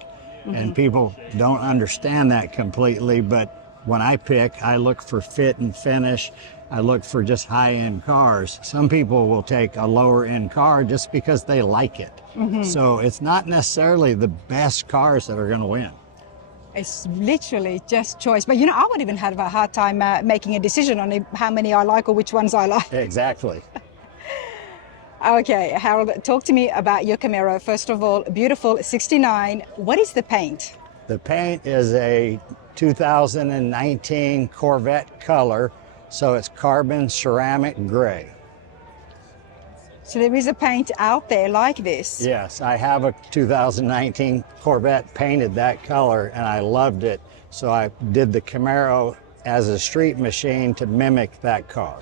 And people don't understand that completely, but when I pick, I look for fit and finish. I look for just high-end cars. Some people will take a lower-end car just because they like it. So it's not necessarily the best cars that are going to win. It's literally just choice. But you know, I would even have a hard time making a decision on how many I like or which ones I like. Exactly. Okay, Harold, talk to me about your Camaro. First of all, beautiful 69. What is the paint? The paint is a 2019 Corvette color, so it's carbon ceramic gray. So there is a paint out there like this? Yes, I have a 2019 Corvette painted that color and I loved it. So I did the Camaro as a street machine to mimic that car.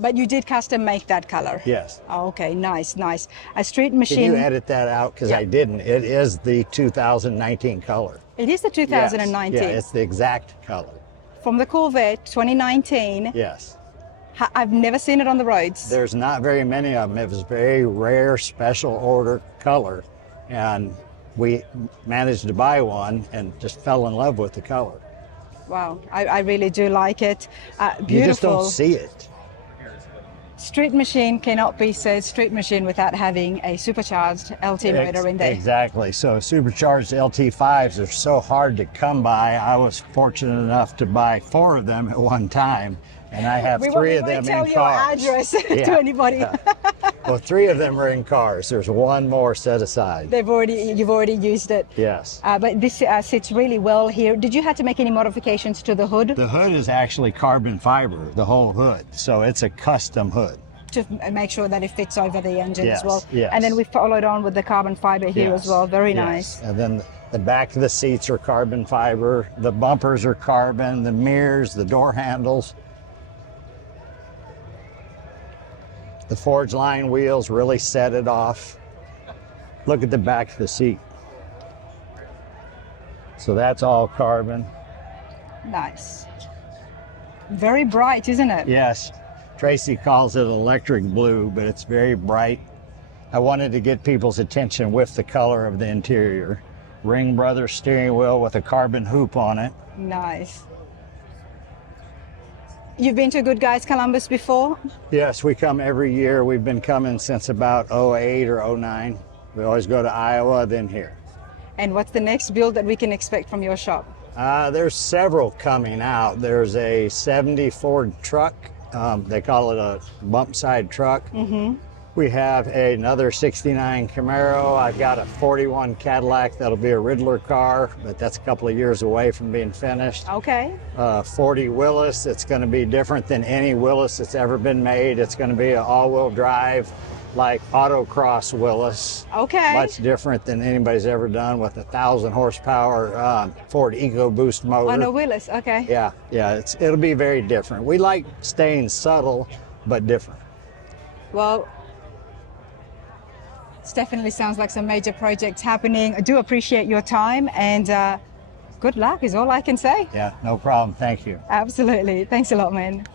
But you did custom make that color? Yes. Oh, okay, nice, nice. A street machine. Can you edit that out? Because I didn't. It is the 2019 color. It is the 2019? Yes. Yeah, it's the exact color. From the Corvette 2019? Yes. I've never seen it on the roads. There's not very many of them. It was very rare, special order color. And we managed to buy one and just fell in love with the color. Wow, I really do like it. Beautiful. You just don't see it. Street machine cannot be said street machine without having a supercharged LT motor in there. Exactly. So supercharged LT5s are so hard to come by. I was fortunate enough to buy 4 of them at one time, and I have 3 of them in cars. We won't tell your address to anybody. Well, 3 of them are in cars. There's 1 more set aside. You've already used it. Yes. But this sits really well here. Did you have to make any modifications to the hood? The hood is actually carbon fiber, the whole hood. So it's a custom hood. To make sure that it fits over the engine Yes, as well. yes. And then we followed on with the carbon fiber here Yes, as well. Very yes. nice. And then the back of the seats are carbon fiber. The bumpers are carbon, the mirrors, the door handles. The forged line wheels really set it off. Look at the back of the seat. So that's all carbon. Nice. Very bright, isn't it? Yes. Tracy calls it electric blue, but it's very bright. I wanted to get people's attention with the color of the interior. Ring Brothers steering wheel with a carbon hoop on it. Nice. You've been to Goodguys Columbus before? Yes, we come every year. We've been coming since about 08 or 09. We always go to Iowa, then here. And what's the next build that we can expect from your shop? There's several coming out. There's a 70 Ford truck. They call it a bump side truck. We have another 69 Camaro. I've got a 41 Cadillac that'll be a Riddler car, but that's a couple of years away from being finished. Okay. 40 Willis. It's going to be different than any Willis that's ever been made. It's going to be an all-wheel drive, like autocross Willis. Okay. Much different than anybody's ever done, with a 1,000 horsepower Ford EcoBoost motor. On a Willis, okay. Yeah, it'll be very different. We like staying subtle, but different. Well, it definitely sounds like some major projects happening. I do appreciate your time, and good luck is all I can say. Yeah, no problem. Thank you. Absolutely. Thanks a lot, man.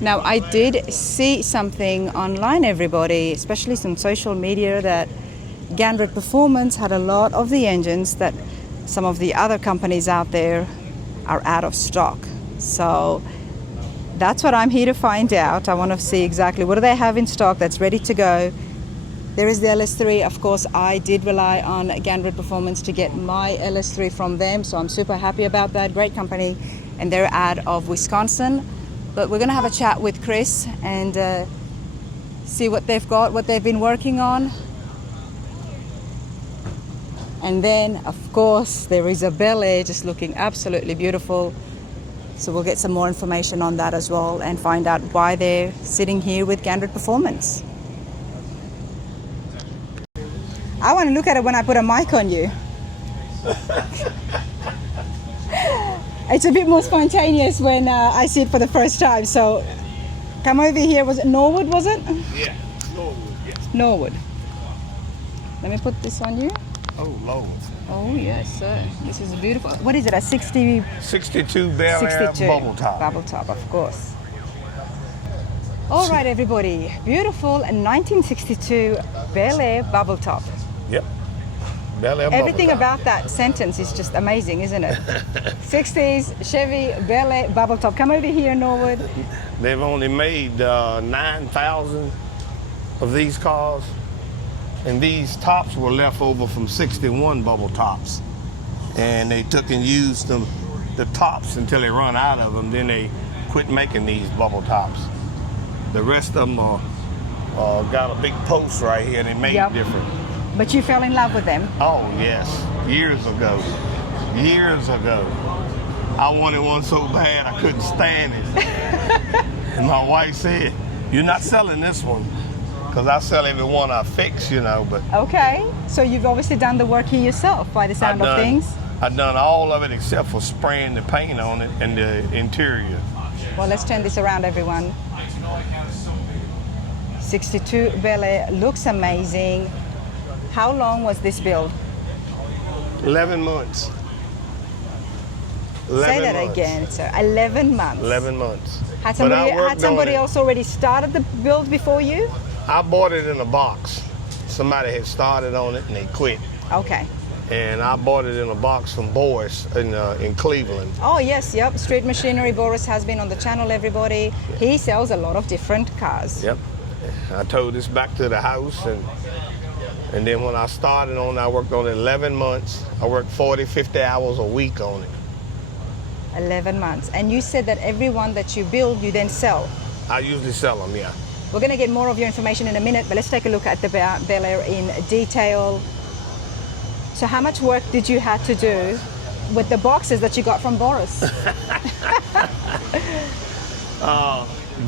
Now, I did see something online, everybody, especially some social media, that Gandred Performance had a lot of the engines that some of the other companies out there are out of stock. So that's what I'm here to find out. I want to see exactly what do they have in stock that's ready to go. There is the LS3. Of course, I did rely on Gandred Performance to get my LS3 from them, so I'm super happy about that. Great company, and they're out of Wisconsin. But we're going to have a chat with Chris and see what they've got, what they've been working on. And then, of course, there is a Bel Air just looking absolutely beautiful. So we'll get some more information on that as well and find out why they're sitting here with Gandred Performance. I want to look at it when I put a mic on you. It's a bit more spontaneous when I see it for the first time. So come over here. Was it Norwood, was it? Yeah, Norwood, yeah. Norwood. Let me put this on you. Oh, Lord. Oh, yes, sir. This is beautiful. What is it, a 60? 62 Bel Air 62. bubble top. Bubble top, of course. All right, everybody. Beautiful 1962 Bel Air bubble top. Yep. Bel Air Everything bubble top. about that sentence is just amazing, isn't it? 60s Chevy Bel Air bubble top. Come over here, Norwood. They've only made 9,000 of these cars. And these tops were left over from 61 bubble tops. And they took and used them, the tops until they run out of them. Then they quit making these bubble tops. The rest of them got a big post right here. They made it different. But you fell in love with them? Oh, yes. Years ago. Years ago. I wanted one so bad I couldn't stand it. And my wife said, "You're not selling this one." Because I sell every one I fix, you know, but... Okay, so you've obviously done the work here yourself by the sound of things. I've done all of it except for spraying the paint on it and the interior. Well, let's turn this around, everyone. 62 Bel Air looks amazing. How long was this build? 11 months. Say that again, sir. 11 months. 11 months. Had somebody else already started the build before you? I bought it in a box. Somebody had started on it and they quit. Okay. And I bought it in a box from Boris in Cleveland. Oh, yes, yep. Street Machinery. Boris has been on the channel, everybody. He sells a lot of different cars. Yep. I towed this back to the house and then when I started on it, I worked on it 11 months. I worked 40, 50 hours a week on it. 11 months. And you said that every one that you build, you then sell? I usually sell them, yeah. We're going to get more of your information in a minute, but let's take a look at the Bel Air in detail. So how much work did you have to do with the boxes that you got from Boris?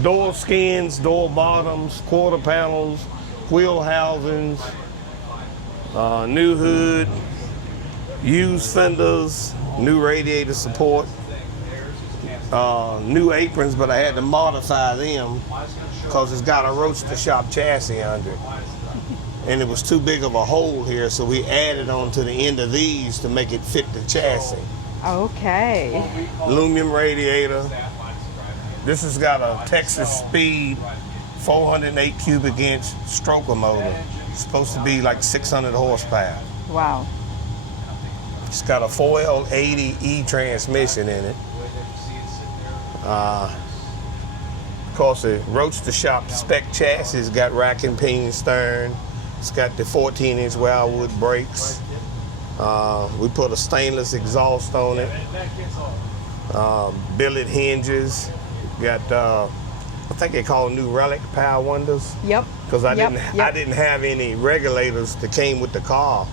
Door skins, door bottoms, quarter panels, wheel housings, new hood, used fenders, new radiator support, new aprons, but I had to modify them because it's got a roadster shop chassis under it. And it was too big of a hole here, so we added on to the end of these to make it fit the chassis. Okay. Aluminum radiator. This has got a Texas Speed 408 cubic inch stroker motor. It's supposed to be like 600 horsepower. Wow. It's got a 4L80E transmission in it. Of course, the Roadster Shop spec chassis has got rack and pinion stern. It's got the 14-inch wildwood brakes. We put a stainless exhaust on it. Billet hinges. Got, I think they call new relic power windows. Yep. Because I didn't have any regulators that came with the car.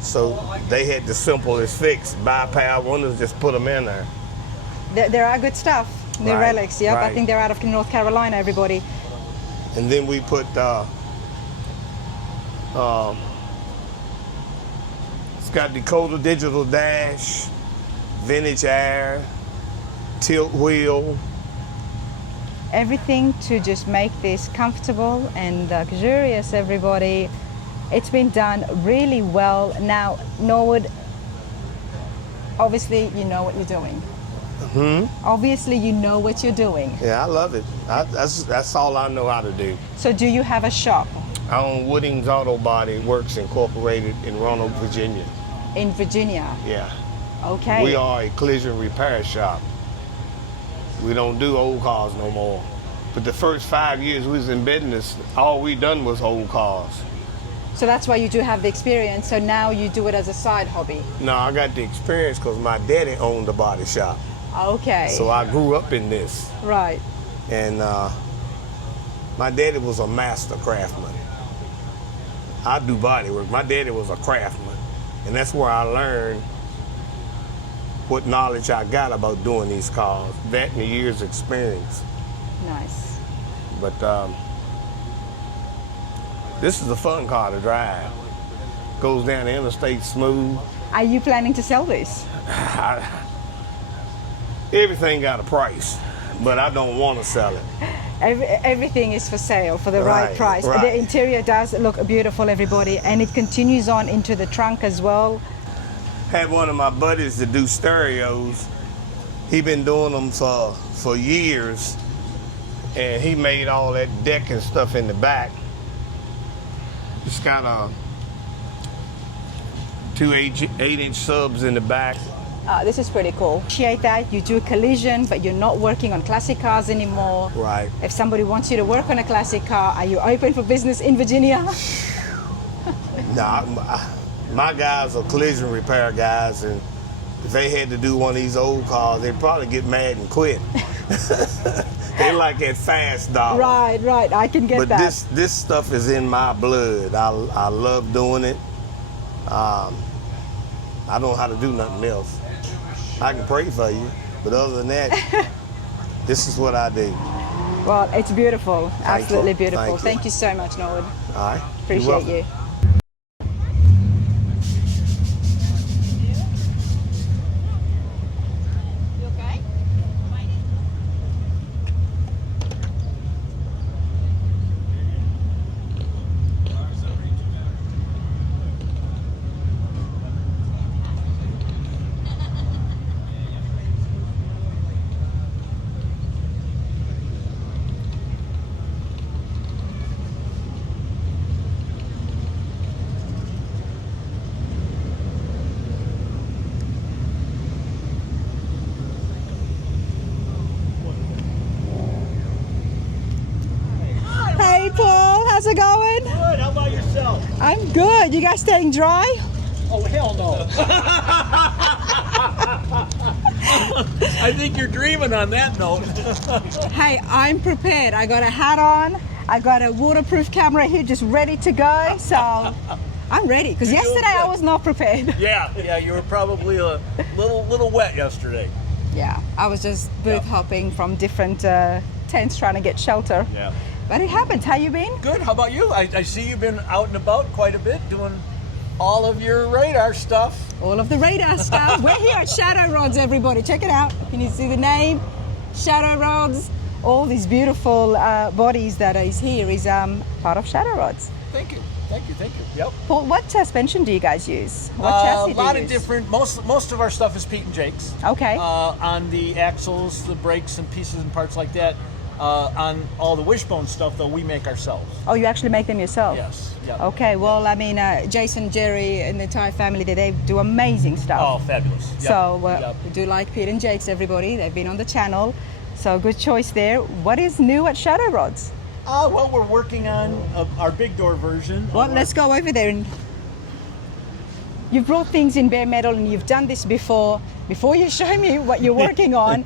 So they had the simplest fix. Buy power windows, just put them in there. There are good stuff. The Right, relics, yep. right. I think they're out of North Carolina, everybody. And then we put, it's got Dakota digital dash, vintage air, tilt wheel. Everything to just make this comfortable and luxurious, everybody. It's been done really well. Now, Norwood, obviously you know what you're doing. Obviously you know what you're doing. Yeah, I love it. That's all I know how to do. So do you have a shop? I own Wooding's Auto Body Works Incorporated in Roanoke, Virginia. In Virginia? Yeah. Okay. We are a collision repair shop. We don't do old cars no more. But the first 5 years we was in business, all we done was old cars. So that's why you do have the experience. So now you do it as a side hobby. No, I got the experience because my daddy owned the body shop. Okay. So I grew up in this. Right. And my daddy was a master craftsman. I do body work. My daddy was a craftsman. And that's where I learned what knowledge I got about doing these cars. That and a year's experience. Nice. But this is a fun car to drive. Goes down the interstate smooth. Are you planning to sell this? Everything got a price, but I don't want to sell it. Everything is for sale for the right Right, price. right. The interior does look beautiful, everybody, and it continues on into the trunk as well. Had one of my buddies that do stereos. He been doing them for years, and he made all that deck and stuff in the back. It's got two 8-inch subs in the back. This is pretty cool. Appreciate that you do collision, but you're not working on classic cars anymore. Right. If somebody wants you to work on a classic car, are you open for business in Virginia? Nah, my guys are collision repair guys, and if they had to do one of these old cars, they'd probably get mad and quit. They like that fast dollar. Right. I can get But that. this stuff is in my blood. I love doing it. I don't know how to do nothing else. I can pray for you, but other than that, this is what I do. Well, it's beautiful. Absolutely you. beautiful. Thank Thank you. you so much, Norwood. All right. You're Appreciate welcome. you. Hey Paul, how's it going? Good. How about yourself? I'm good. You guys staying dry? Oh, hell no. I think you're dreaming on that note. Hey, I'm prepared. I got a hat on. I got a waterproof camera here just ready to go. So I'm ready. Because You're doing yesterday I good. was not prepared. Yeah, you were probably a little wet yesterday. Yeah, I was just booth hopping from different tents trying to get shelter. Yeah. But it happens. How you been? Good. How about you? I see you've been out and about quite a bit doing all of your radar stuff. All of the radar stuff. We're here at Shadow Rods, everybody. Check it out. Can you see the name? Shadow Rods. All these beautiful bodies that is here is part of Shadow Rods. Thank you. Yep. Paul, what suspension do you guys use? What chassis A do lot you of use? different. Most of our stuff is Pete and Jake's. Okay. On the axles, the brakes, and pieces and parts like that. On all the wishbone stuff, though, we make ourselves. Oh, you actually make them yourself? Yes. Yep. Okay. Well, I mean, Jason, Jerry, and the entire family, they do amazing stuff. Oh, fabulous. Yep. So Yep. we do like Pete and Jake's, everybody. They've been on the channel. So good choice there. What is new at Shadow Rods? Well, we're working on our big door version. Well, let's go over there. And you've brought things in bare metal and you've done this before. Before you show me what you're working on,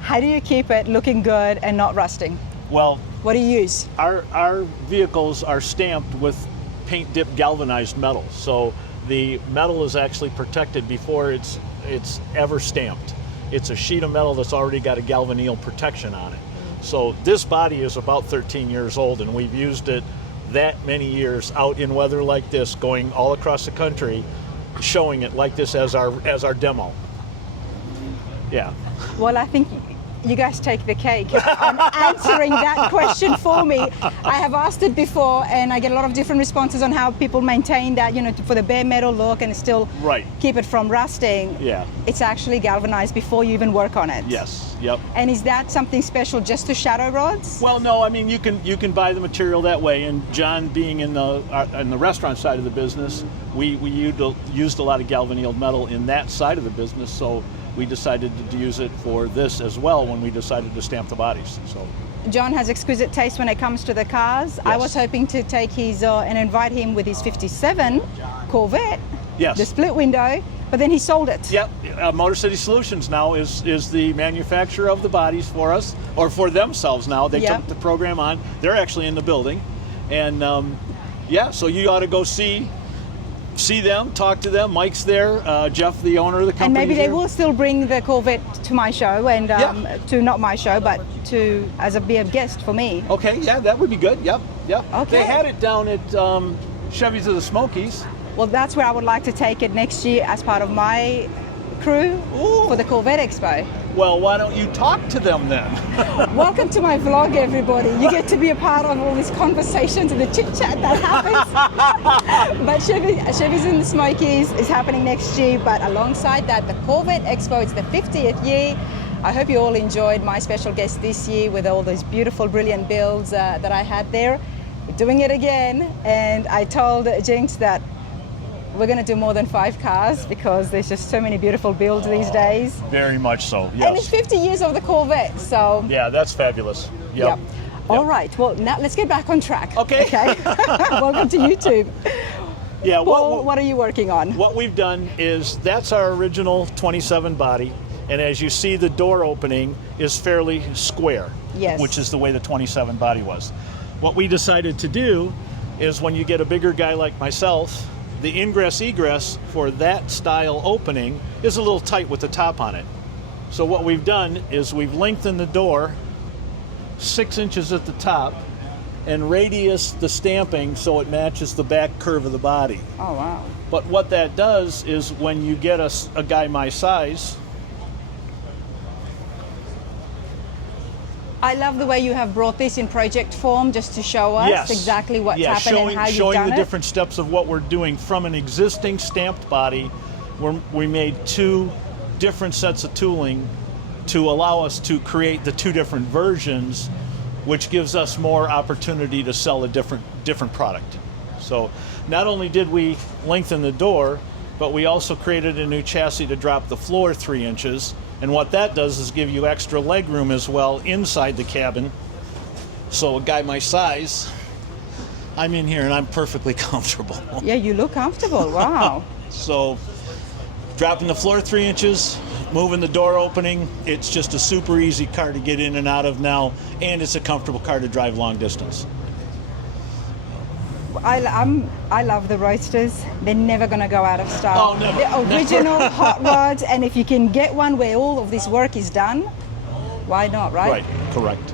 how do you keep it looking good and not rusting? Well, What do you use? our vehicles are stamped with paint dip galvanized metal, so the metal is actually protected before it's ever stamped. It's a sheet of metal that's already got a galvanneal protection on it. So this body is about 13 years old, and we've used it that many years out in weather like this, going all across the country, showing it like this as our demo. Yeah. Well, I think you guys take the cake on answering that question for me. I have asked it before, and I get a lot of different responses on how people maintain that, for the bare metal look and still Right. keep it from rusting. Yeah. It's actually galvanized before you even work on it. Yes. Yep. And is that something special just to Shadow Rods? Well, no. I mean, you can buy the material that way. And John, being in the restaurant side of the business, we used a lot of galvannealed metal in that side of the business. So we decided to use it for this as well when we decided to stamp the bodies. So. John has exquisite taste when it comes to the cars. I Yes. was hoping to take his and invite him with his 57 Corvette, Yes. the split window, but then he sold it. Yep. Motor City Solutions now is the manufacturer of the bodies for us, or for themselves now. They Yep. took the program on. They're actually in the building, and so you ought to go see them, talk to them. Mike's there. Jeff, the owner of the company. And maybe they here. will still bring the Corvette to my show, and to not my show, but to as be a guest for me. Okay, yeah, that would be good. Yep. Okay. They had it down at Chevy's of the Smokies. Well, that's where I would like to take it next year as part of my crew. Ooh, for the Corvette Expo. Well, why don't you talk to them then? Welcome to my vlog, everybody. You get to be a part of all these conversations and the chit chat that happens. But Chevy's in the Smokies is happening next year. But alongside that, the Corvette Expo, it's the 50th year. I hope you all enjoyed my special guest this year with all those beautiful, brilliant builds that I had there. We're doing it again, and I told Jinx that we're going to do more than 5 cars because there's just so many beautiful builds these days. Very much so, yes. And it's 50 years of the Corvette, so... Yeah, that's fabulous. Yep. All right, well, now let's get back on track. Okay. Welcome to YouTube. Yeah. Paul, what are you working on? What we've done is, that's our original 27 body, and as you see, the door opening is fairly square. Yes. Which is the way the 27 body was. What we decided to do is, when you get a bigger guy like myself, the ingress-egress for that style opening is a little tight with the top on it. So what we've done is we've lengthened the door 6 inches at the top and radius the stamping so it matches the back curve of the body. Oh, wow. But what that does is, when you get a guy my size... I love the way you have brought this in project form just to show us exactly what's happened and how you've showing done the it. different steps of what we're doing from an existing stamped body. We made 2 different sets of tooling to allow us to create the 2 different versions, which gives us more opportunity to sell a different product. So not only did we lengthen the door, but we also created a new chassis to drop the floor 3 inches. And what that does is give you extra leg room as well inside the cabin. So a guy my size, I'm in here and I'm perfectly comfortable. Yeah, you look comfortable. Wow. So dropping the floor 3 inches, moving the door opening, it's just a super easy car to get in and out of now, and it's a comfortable car to drive long distance. I love the Roadsters. They're never going to go out of style. Oh, never. The original hot rods, and if you can get one where all of this work is done, why not, right? Right, correct.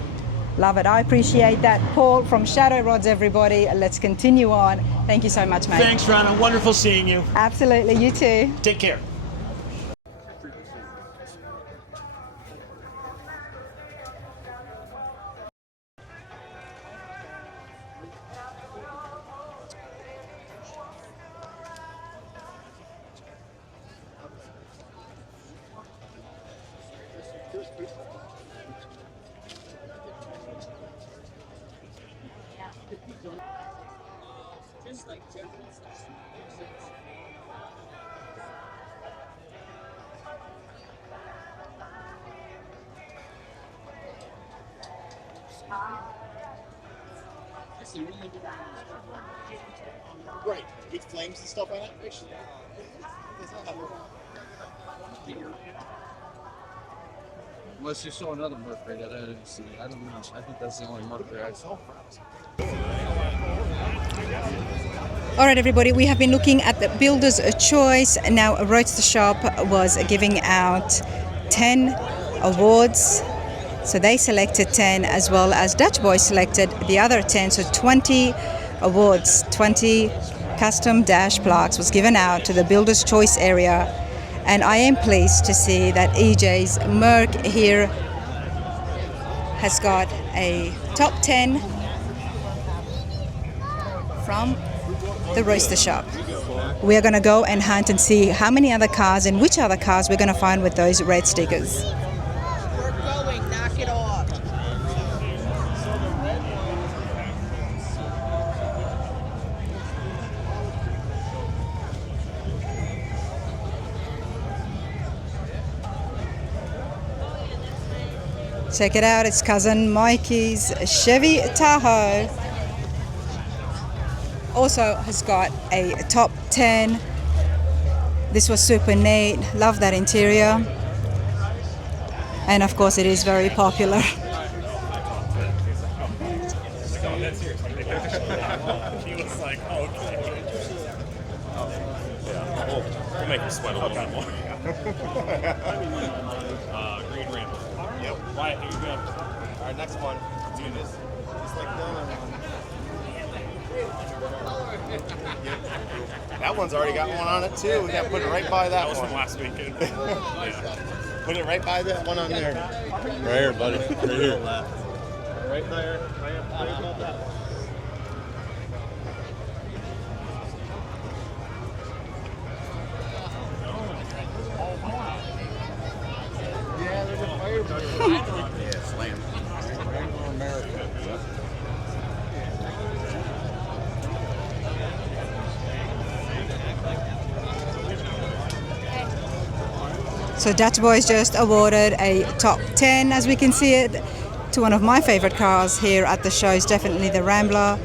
Love it. I appreciate that. Paul from Shadow Rods, everybody. Let's continue on. Thank you so much, mate. Thanks, Rana. Wonderful seeing you. Absolutely. You too. Take care. Right, with flames and stuff on it. Actually, unless you saw another Mercury that I didn't see. I don't know. I think that's the only Mercury I saw. All right, everybody, we have been looking at the Builder's Choice. Now, Roadster Shop was giving out 10 awards. So they selected 10, as well as Dutch Boy selected the other 10. So 20 awards, 20 custom dash plaques was given out to the Builder's Choice area. And I am pleased to see that EJ's Merc here has got a top 10 from the Roadster Shop. We're going to go and hunt and see how many other cars and which other cars we're going to find with those red stickers. We're going, knock it off. Check it out, it's cousin Mikey's Chevy Tahoe. Also has got a top 10. This was super neat. Love that interior. And of course it is very popular. He was like, oh, okay. Yeah, we'll make you sweat a little bit more. Green Ram. Yep. Wyatt, here you go. All right, next one. Do this. Just like the other one. That one's already got one on it too. We got to put it right by that was one. from last weekend. Yeah. Put it right by that one on there. Right here, buddy. Right here. Right there. Right above that one. Yeah, there's a fire. Yeah, slam. So Dutch Boys just awarded a top 10, as we can see it, to one of my favorite cars here at the show, is definitely the Rambler.